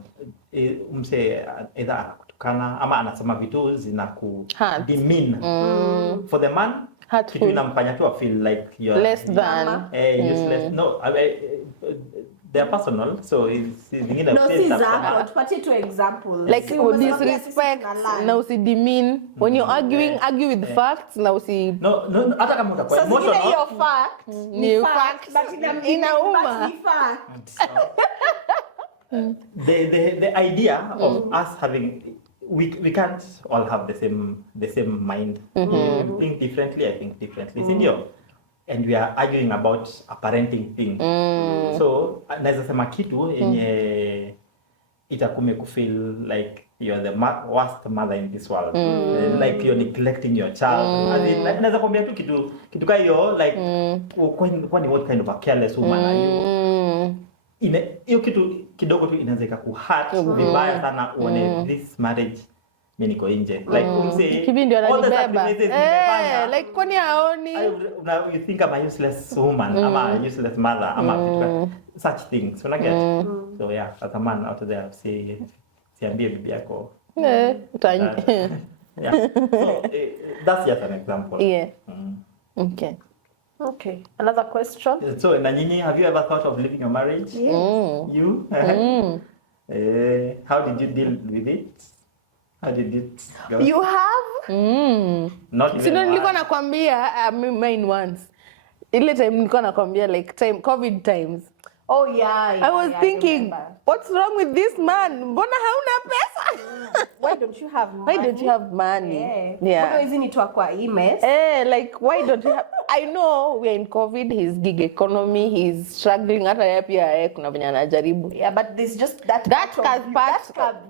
mse either anakutukana ama anasema vitu zinaku demean. For the man, kitu inamfanya tu feel like you're less than useless. No, they are personal, so it's zingine no, si zako, tupatie tu example. Like disrespect na usidemean. When you're arguing, argue with facts na usi no hata kama utakuwa emotional. So hiyo fact ni fact but inauma. The idea of us having we can't all have the same mind. You think differently, I think differently. Sindio? And we are arguing about a parenting thing. So naweza sema kitu yenye itakume kufeel like you're the worst mother in this world. Like you're neglecting your child. As in, naweza kuambia tu kitu kama hiyo like kwani what kind of a careless woman are you? Hiyo kitu kidogo tu inaweza ikuhurt vibaya sana uone this marriage mimi niko nje like umse kibi ndio ananibeba like kwani haoni you think I'm a useless woman ama a useless mother ama such things so get so yeah as a man out there siambie bibi yako yeah so that's just an example. Yeah. Okay, another question. So na nyinyi, have you ever thought of leaving your marriage? Yes. You? How did you deal with it? How did it go? You have? Not even sino nilikuwa nakwambia mine once. Ile time nilikuwa nakwambia like COVID times. Oh yeah. I was thinking, what's wrong with this man? Mbona hauna pesa? Why don't you have money? Why don't you have money? Yeah. Mbona hizi ni kwa emails? Like why don't you have I know we are in COVID, his gig economy, he's struggling hata yeye pia kuna venye anajaribu. Yeah, but there's just that part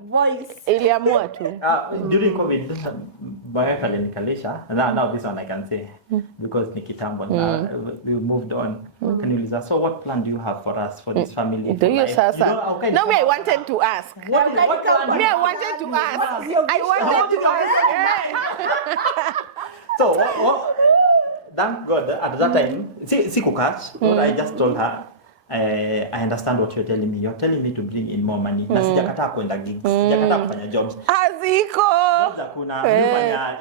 voice. Iliamua tu. During COVID, wife alinikalisha. Now this one I can say because ni kitambo na we moved on. Kaniuliza, so what plan do you have for us for this family? Do you sasa? No, me I wanted to ask. What I wanted to ask. So what thank God at that time, si kukach, what I just told her, I understand what you're telling me. You're telling me to bring in more money. Na sijakataa kwenda gigs, sijakataa kufanya jobs. Haziko. Kuna kufanya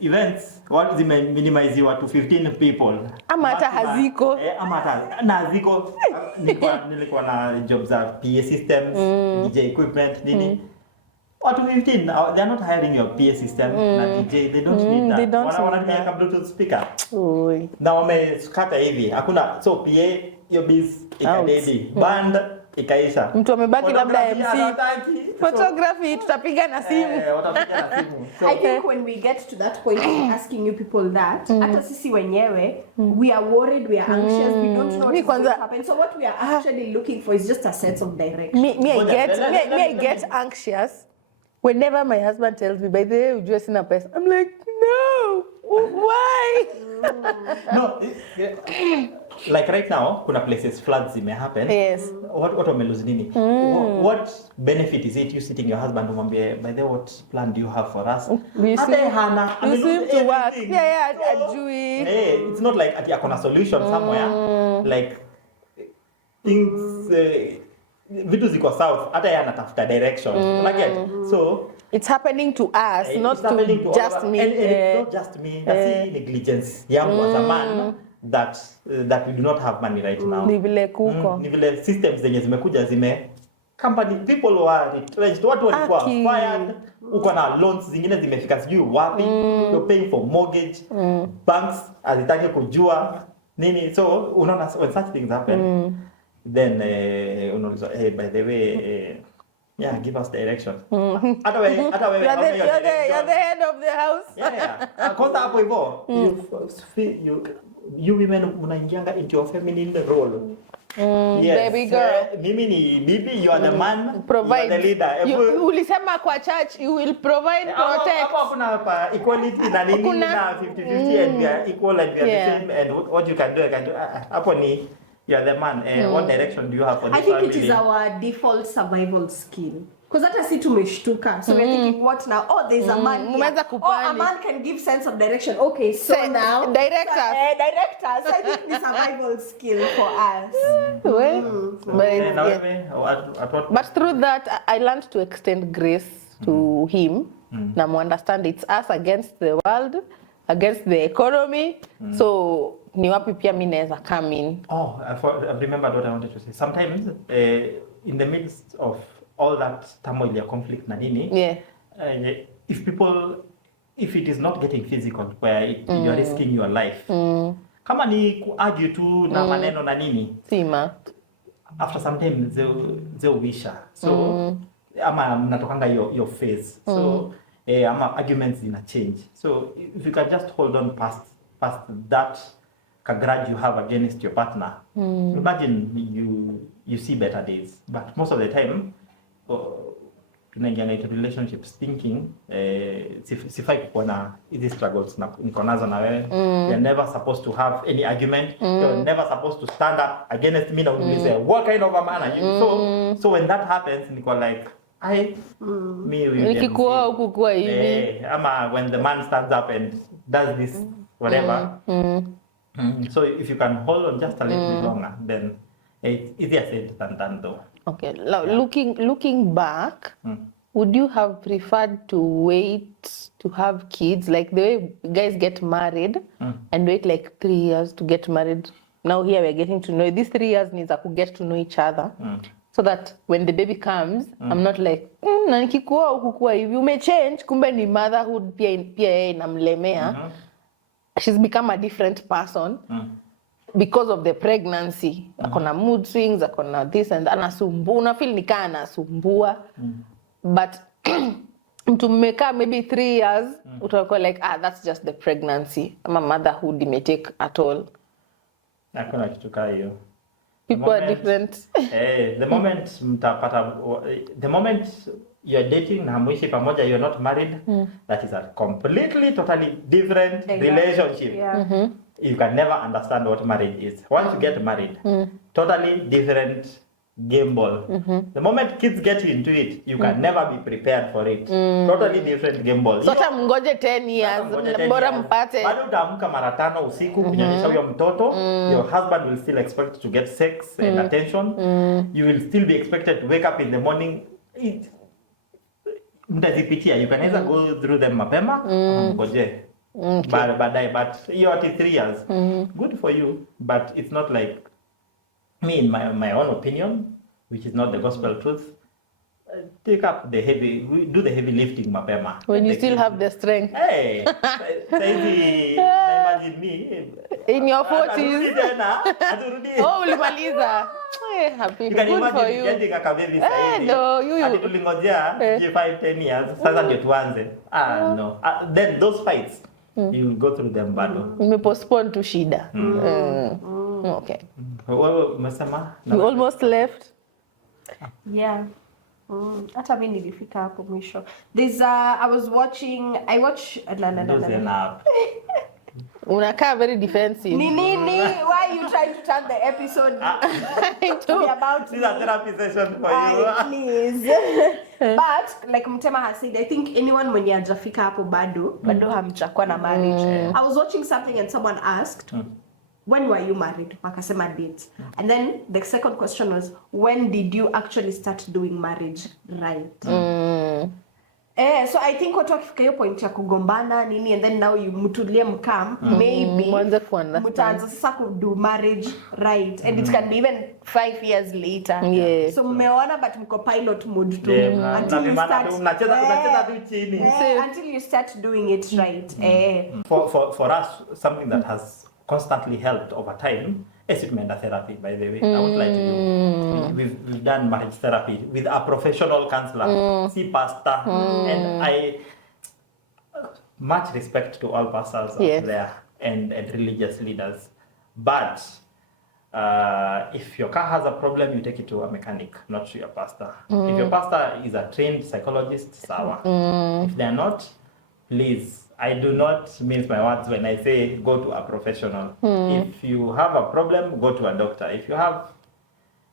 events what zime minimize to 15 people. Ama hata haziko. Ama hata na haziko. Nilikuwa na jobs za PA systems, DJ equipment, nini. Watu 15, they are not hiring your PA system na DJ, they don't need that. Wanatumia Bluetooth speaker. Na wameskata hivi, hakuna, so PA your biz ikadedi, band ikaisha. Mtu amebaki labda MC. Photography tutapiga na simu. Watapiga na simu. I think when we get to that point of asking you people that, hata sisi wenyewe, we are worried, we are anxious, we don't know what's going to happen. So what we are actually looking for is just a sense of direction. I get anxious whenever my husband tells me, by the way, ujue sina pesa. I'm like, no, why? No, like right now, kuna places floods may happen. Yes. what wamelose nini? What benefit is it you sitting your husband umwambie, by the way, what plan do you have for us? Hata hana, you seem to work. everything. Yeah, So, ajui. it's not like ati akona solution somewhere. Like things vitu ziko south, hata yeye anatafuta direction. Unaget? So it's happening to us, not it's happening to all just of us. me. And it's not just me. That's negligence yangu as a man that we do not have money right now. Ni vile kuko. Ni vile systems zenye zimekuja company people were retrenched, watu walikuwa fired, uko na loans zingine zimefika sijui wapi, you're paying for mortgage, banks hazitaki kujua nini. So unaona when such things happen, then unaulizwa, hey, by the way, yeah, give us direction. Hata wewe You're the head of the house. yeah. Kwanza hapo hivyo, you women mnaingianga into your feminine role. Yes. Baby girl. Mimi ni bibi, you are the man, Provide. you are the leader. Ulisema kwa church you will provide, protect. Hapo kuna equality na nini na 50-50 and we are equal and we are the same, and what you can do I can do. Hapo ni you are the man. What direction do you have for this I think family? it is our default survival skill. Because hata si tumeshtuka. So we're thinking, what now? Oh, there's a man here. Oh, a man can give sense of direction. Okay, so now... Direct us. Direct us. I think it's survival skill for us. But through that, I learned to extend grace to him. Na understand it's us against the world, against the economy. So, ni wapi pia mimi naweza come in. Oh, I remembered what I wanted to say. Sometimes, in the midst of all that turmoil, conflict na nini, if it is not getting physical, where you are risking your life, kama ni kuargue tu na maneno na nini, Sima. after some time they'll wisha. So ama mnatokanga your phase. So ama arguments in a change. So if you can just hold on past that grudge you have against your partner, imagine you see better days. But most of the time, tunaingia into relationships thinking sifai kuwa na hizi struggles niko nazo na wewe. You're never supposed to have any argument. You're never supposed to stand up against me. Say, what kind of a man are you? So when that happens, niko like, nikikuwa huku kwa hivi. Ama when the man stands up and does this whatever. So if you can hold on just a little bit longer, then it's easier said than done though. Okay, looking back, would you have preferred to wait to have kids, like the way guys get married and wait like 3 years to get married? Now here we're getting to know, these 3 years needs to get to know each other, so that when the baby comes, I'm not like, na nikikuwa ukukua hivi, umechange, kumbe ni motherhood pia inamlemea. She's become a different person. Because of the pregnancy, akona mood swings, akona this and that, anasumbua, unafeel ni kaa anasumbua. But mtu mmekaa maybe 3 years, utakuwa like, that's just the pregnancy. Ama motherhood imetake at all. Hakuna kitu kaa hiyo. People are different. The moment you're dating na hamuishi pamoja, you're not married, that is a completely, totally different relationship. Yeah. You can never understand what marriage is. Once you get married, totally different game ball. The moment kids get into it, you can never be prepared for it. Totally different game ball. So hata mngoje 10 years, bora mpate. Bado utaamka mara 5 usiku kunyonyesha huyo mtoto. Your husband will still expect to get sex and attention. You will still be expected to wake up in the morning. Mtazipitia. You can either go through them mapema, mngoje. But you're at 3 years. Good for you, but it's not like me, in my own opinion, which is not the gospel truth. Take up the heavy, do the heavy lifting mapema. When you still have the strength. Hey, imagine me in your 40s. Oh, ulimaliza. Happy, good for you. Getting a baby no, you. Ati tulingojea 5-10 years. Sasa ndio tuanze. No. Then those fights, you will go through them bado. Postpone to shida. Okay. Wewe umesema? You almost left. Yeah. Hata mimi nilifika hapo mwisho. There's I watch Unakaa very defensive. Nini? Why are you trying to turn the episode to be about These are therapy sessions for you. Please. But like Mtema has said, I think anyone mwenye hajafika hapo bado hamjakuwa na marriage. I was watching something and someone asked, when were you married? Wakasema dates. And then the second question was, when did you actually start doing marriage right? So I think watu wakifika hiyo point ya kugombana nini and then now you mtulie mkam, maybe mtaanza sasa do marriage right, and it can be even 5 years later. So mmeona but mko pilot mode tu until you start doing it right. For us, something that has constantly helped over time is therapy, by the way. I would like to do. We've done marriage therapy with a professional counselor, pastor, and I much respect to all pastors out there and religious leaders. But if your car has a problem, you take it to a mechanic, not to your pastor. If your pastor is a trained psychologist, sawa. If they are not, please. I do not mince my words when I say go to a professional. If you have a problem, go to a doctor. If you have,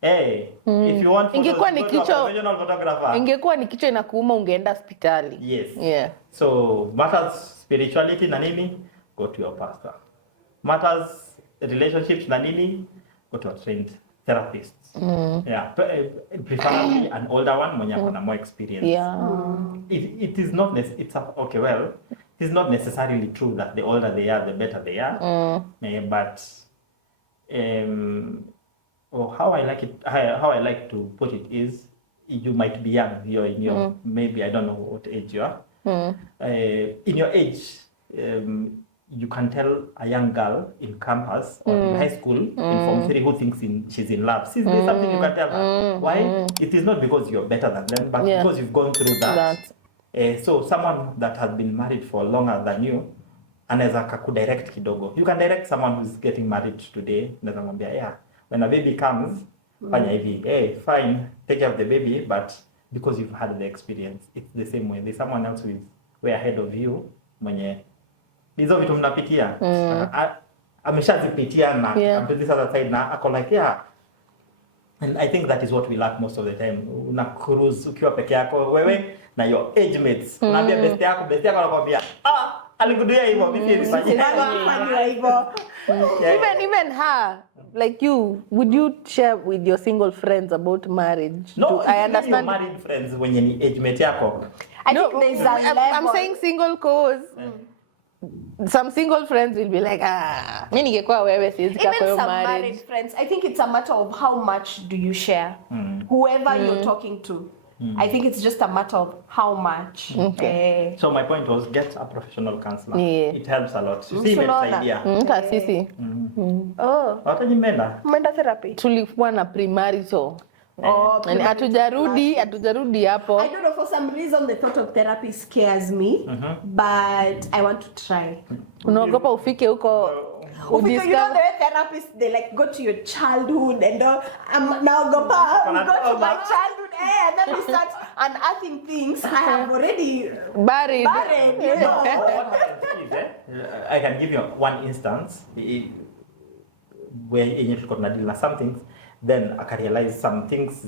if you want photos, go to a professional photographer. Ingekuwa ni kichwa inakuuma ungeenda hospitali. Yes. Yeah. So matters spirituality na nini, go to your pastor. Matters relationships na nini, go to a trained therapist. Yeah, preferably an older one mwenye akona more experience. It is not it is not necessarily true that the older they are, the better they are. But how I like to put it is, you might be young. You're in your maybe I don't know what age you are. In your age, you can tell a young girl in campus or in high school in Form 3 who thinks she's in love. See, there's something you can tell her. Why? It is not because you're better than them, but because you've gone through that. So someone that has been married for longer than you, anaweza kakudirect kidogo. You can direct someone who's getting married today. Unaweza mwambia, when a baby comes, fanya hivi. Fine, take care of the baby, but because you've had the experience, it's the same way. There's someone else who is way ahead of you, mwenye hizo vitu mnapitia. Ameshazipitia na up to this other side na ako like and I think that is what we lack most of the time. Una cruise ukiwa peke yako wewe na your age mates. Unaambia best yako anakuambia alikudia hivyo mimi nilifanyia hivyo. Even her, like you, would you share with your single friends about marriage? No, I understand. Your married friends when you age mate yako. I think there's a level. I'm saying single cause. Some single friends will be like, mimi ningekuwa wewe siwezi kaa kwa marriage. Married friends, I think it's a matter of how much do you share. Whoever you're talking to. I think it's just a matter of how much. So my point was, get a professional counselor. It helps a lot. See, imetusaidia. Sisi. Hata nimeenda. Umeenda therapy? Tulikuwa na primary so. Hatujarudi hapo. I don't know, for some reason the thought of therapy scares me, but I want to try. Unaogopa ufike huko. You know the way therapists, they like go to your childhood and naogopa we go to my childhood and then we start unearthing things I have already buried. You know. What happens is, I can give you one instance where you got to deal with some things. Then I can realize some things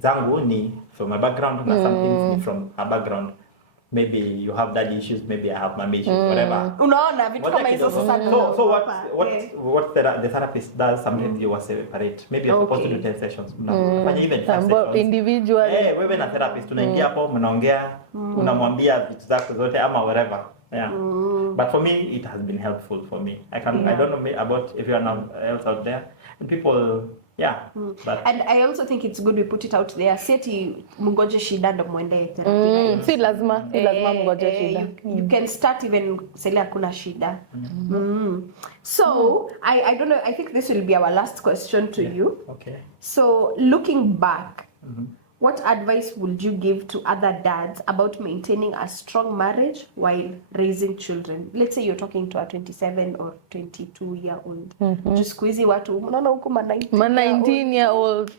zangu ni from my background, and some things ni from her background. Maybe you have daddy issues, maybe I have mommy issues, whatever. Unaona vitu kama hizo sasa. So what the therapist does, sometimes you will separate. Maybe you're supposed to do 10 sessions. Fanya even 5 sessions. Individually. Wewe na therapist tunaingia hapo mnaongea, unamwambia vitu zako zote ama whatever. But for me it has been helpful for me. I don't know about everyone else out there. And people but and I also think it's good we put it out there. Seti mngoje shida ndo muende therapy. Si lazima mngoje shida. You can start even sele hakuna shida. So I don't know, I think this will be our last question to you. Okay. So looking back, what advice would you give to other dads about maintaining a strong marriage while raising children? Let's say you're talking to a 27 or 22-year-old. Just squeezy watu, unaona huko ma 19-year-old.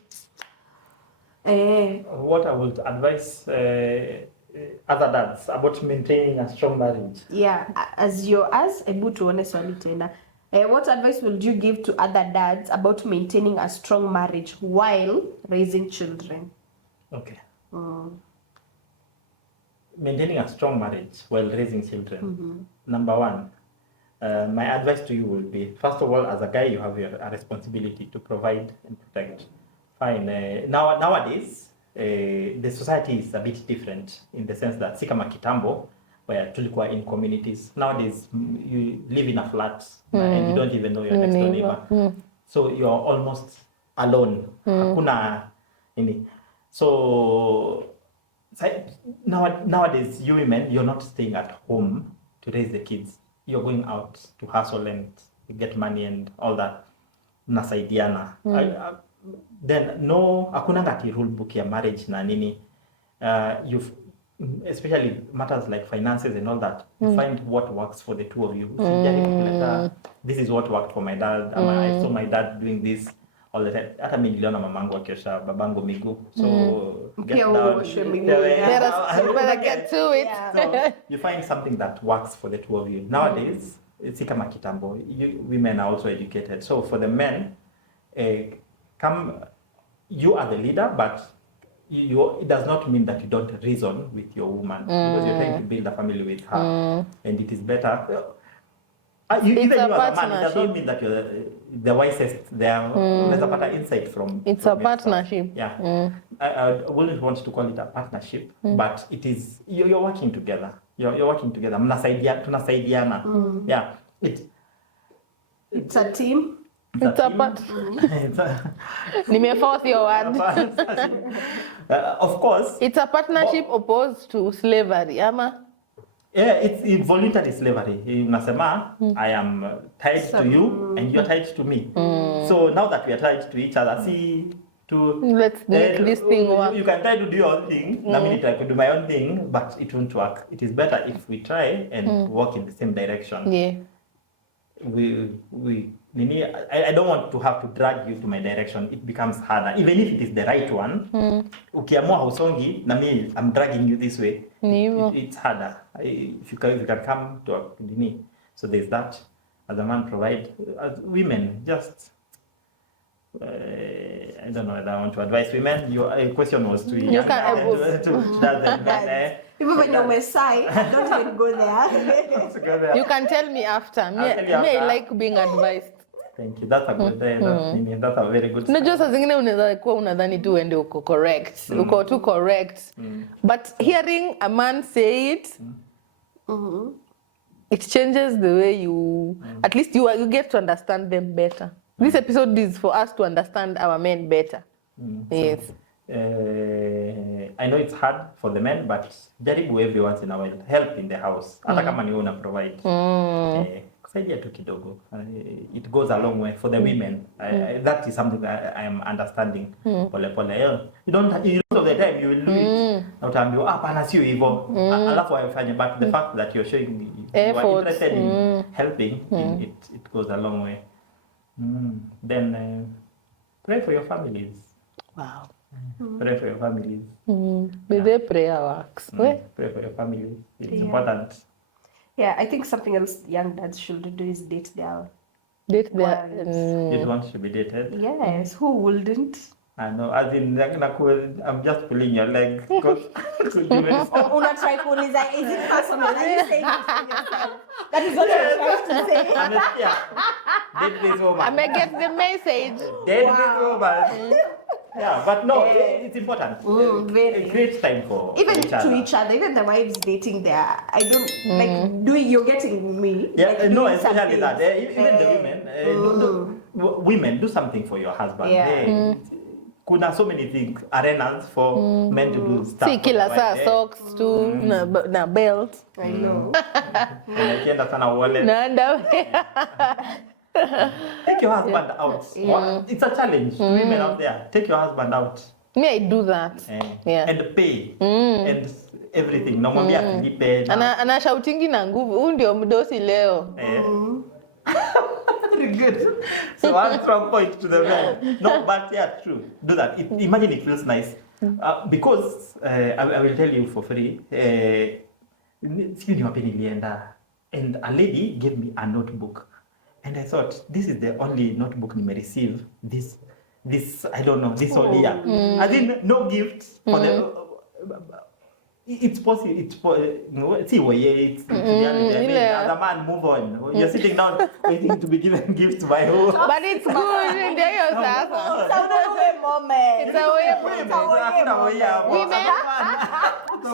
old. What I would advise other dads about maintaining a strong marriage. Yeah, hebu tuone swali tena. What advice would you give to other dads about maintaining a strong marriage while raising children? Okay. Maintaining a strong marriage while raising children. Number one, my advice to you will be, first of all, as a guy, you have a responsibility to provide and protect. Fine. Nowadays, the society is a bit different in the sense that si kama kitambo, where tulikuwa in communities. Nowadays, you live in a flat and you don't even know your next door neighbor. So you're almost alone. Hakuna any. So nowadays, you women, you're not staying at home to raise the kids. You're going out to hustle and get money and all that. Nasaidiana. Then no, hakuna ngati rule book ya marriage na nini. You've especially matters like finances and all that. You find what works for the two of you. This is what worked for my dad. I saw my dad doing this all the time. Hata mimi niliona mamangu akiosha babangu miguu. So get down. Better get to it. Yeah. So you find something that works for the two of you. Nowadays, it's kama kitambo. Women are also educated. So for the men, you are the leader, but it does not mean that you don't reason with your woman because you're trying to build a family with her, and it is better. Even you as a man, it does not mean that you're the wisest there. There's a insight from. It's a partnership. Yeah. I wouldn't want to call it a partnership, but it is. You're working together. You're working together. Tunasaidiana. Yeah. It's a team. It's a part. Nimeforce your word. Of course. It's a partnership opposed to slavery, ama? Yeah, it's voluntary slavery. Unasema, I am tied to you and you're tied to me. So now that we are tied to each other, let's make this thing work. You can try to do your own thing. I mean, I could do my own thing, but it won't work. It is better if we try and work in the same direction. Yeah. I don't want to have to drag you to my direction. It becomes harder, even if it is the right one. Ukiamua hausongi, na me, I'm dragging you this way. It's harder. If you can come to a dini. So there's that. As a man, provide. As women, just. I don't know whether I want to advise women. Your question was to you can Even when you're Messiah, don't even go there. You can tell me after. Me, I like being advised. Thank you. That's a good. That's a very good. Unajua saa zingine unaweza kuwa unadhani tu uende uko correct. Uko too correct. But hearing a man say it, it changes the way you, at least you get to understand them better. This episode is for us to understand our men better. Yes. I know it's hard for the men, but jaribu every once in a while. Help in the house. Hata kama ni wewe una provide. Kusaidia tu kidogo. It goes a long way for the women. That is something that I am understanding. Pole pole. You don't most of the time you will do it. Na utaambiwa hapana sio hivyo. Alafu afanye, but the fact that you're showing you are interested in helping, it goes a long way. Then pray for your families. Wow. Pray for your families. The prayer works. Pray for your families. It's important. Yeah, I think something else young dads should do is date their wives. You want to be dated? Yes, who wouldn't? I know, as in, I'm just pulling your leg. Una try kuuliza, is it personal? Are you saying it to yourself? That is what you're trying to say. Date this woman. I may get the message. Date this woman. Yeah, but no, it's important. Very. Create time for even each other. To each other, even the wives dating there. I don't like doing. You're getting me. Yeah, like, no, especially that. Even the women, women do something for your husband. Yeah. Kuna so many things, arenas for men to do stuff. See, kila saa socks too, na belt. I know. Unakienda sana wallet. Na underwear. Take your husband out. It's a challenge to women out there. Take your husband out. Me, I do that. Yeah. And pay. And everything. Namwambia atilipe. Anashautingi na nguvu. Huyu ndio mdosi leo. Very good. So one strong point to the men. No, but yeah, true. Do that. Imagine it feels nice. Because I will tell you for free. And a lady gave me a notebook, and I thought this is the only notebook I may receive this I don't know this whole year. I didn't no gift for the. It's possible. See, it's reality. I mean, as a man, move on. You're sitting down waiting to be given gifts by who? But it's good. Enjoy yourself. It's a way moment. It's a way Women,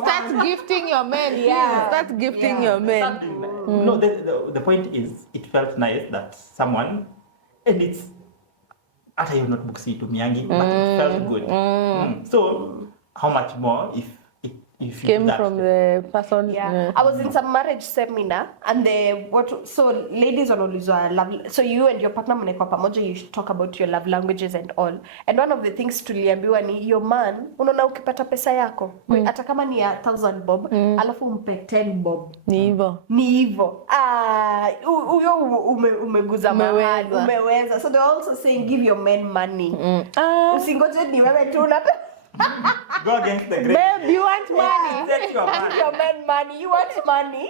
start gifting your men. Yeah. Start gifting your men. No, the point is, it felt nice that someone, and it's after your notebook see to Miyangi, but it felt good. So, how much more if you Came from the person. Yeah. I was in some marriage seminar and so ladies wanaulizwa love, so you and your partner mnakuwa pamoja, you should talk about your love languages and all, and one of the things tuliambiwa ni your man, unaona ukipata pesa yako hata kama ni 1000 bob alafu umpe 10 bob ni hivyo huyo umeguza mahali, umeweza. So they were also saying give your men money. Usingoje ni wewe tu unape. Go against the grain. Babe, you want money? Take your money. Your man money. You want money?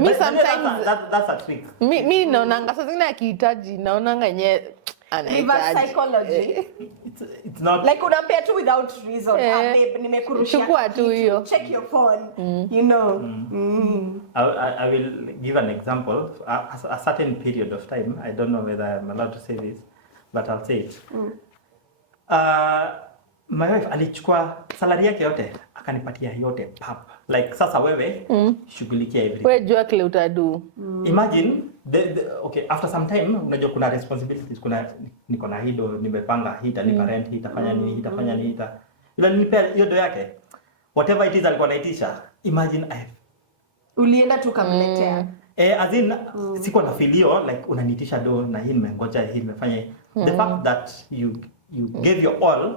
Me sometimes that's a trick. Me naonanga sasa zingine akihitaji naonanga yenyewe reverse psychology. It's not like unampea tu without reason. Babe, nimekurushia. Chukua tu hiyo. Check your phone. You know. I will give an example. A certain period of time. I don't know whether I'm allowed to say this, but I'll say it. My wife alichukua salary yake yote akanipatia yote pap. Like sasa wewe shughulikia everything. Wewe jua kile utadu. Imagine okay, after some time unajua kuna responsibilities, kuna niko na hido, nimepanga hita ni parent hitafanya nini hitafanya nini hita. Ila nilipea hiyo do yake. Whatever it is alikuwa anaitisha. Imagine ulienda tu kamletea. As in siko na filio like unanitisha do na hii nimengoja hii nimefanya. The fact that you gave your all,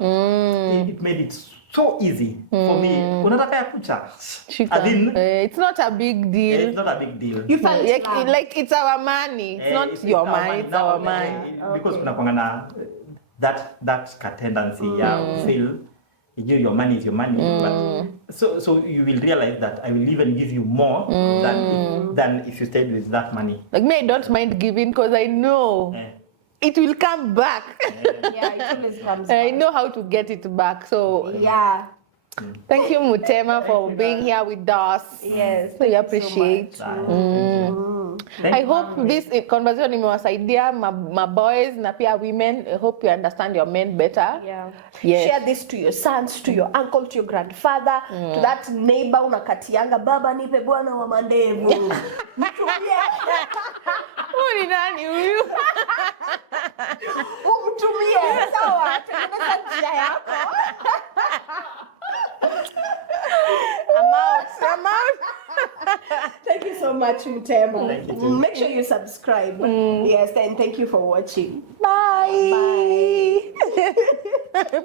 it made it so easy for me. Unataka ya kucha. It's not a big deal. It's not a big deal. You felt like it's our money. It's not your money, it's our money. Because kuna kwangana that tendency feel your money is your money. But so you will realize that I will even give you more than if you stayed with that money. Like me, I don't mind giving because I know it will come back. Yeah, it always comes back. I know how to get it back. So yeah. Thank you, Mutema, for being here with us. Yes. We appreciate. I hope this conversation imewasaidia my boys na pia women. I hope you understand your men better. Yeah. Yes. Share this to your sons, to your uncle, to your grandfather, to that neighbor unakatianga baba nipe bwana wa mandevu. Mtumie. Huyu ni nani huyu? Umtumie. Sawa, tengeneza njia yako. I'm out. Thank you so much, Mutema. Thank you too. Make sure you subscribe. Yes, and thank you for watching. Bye. Bye.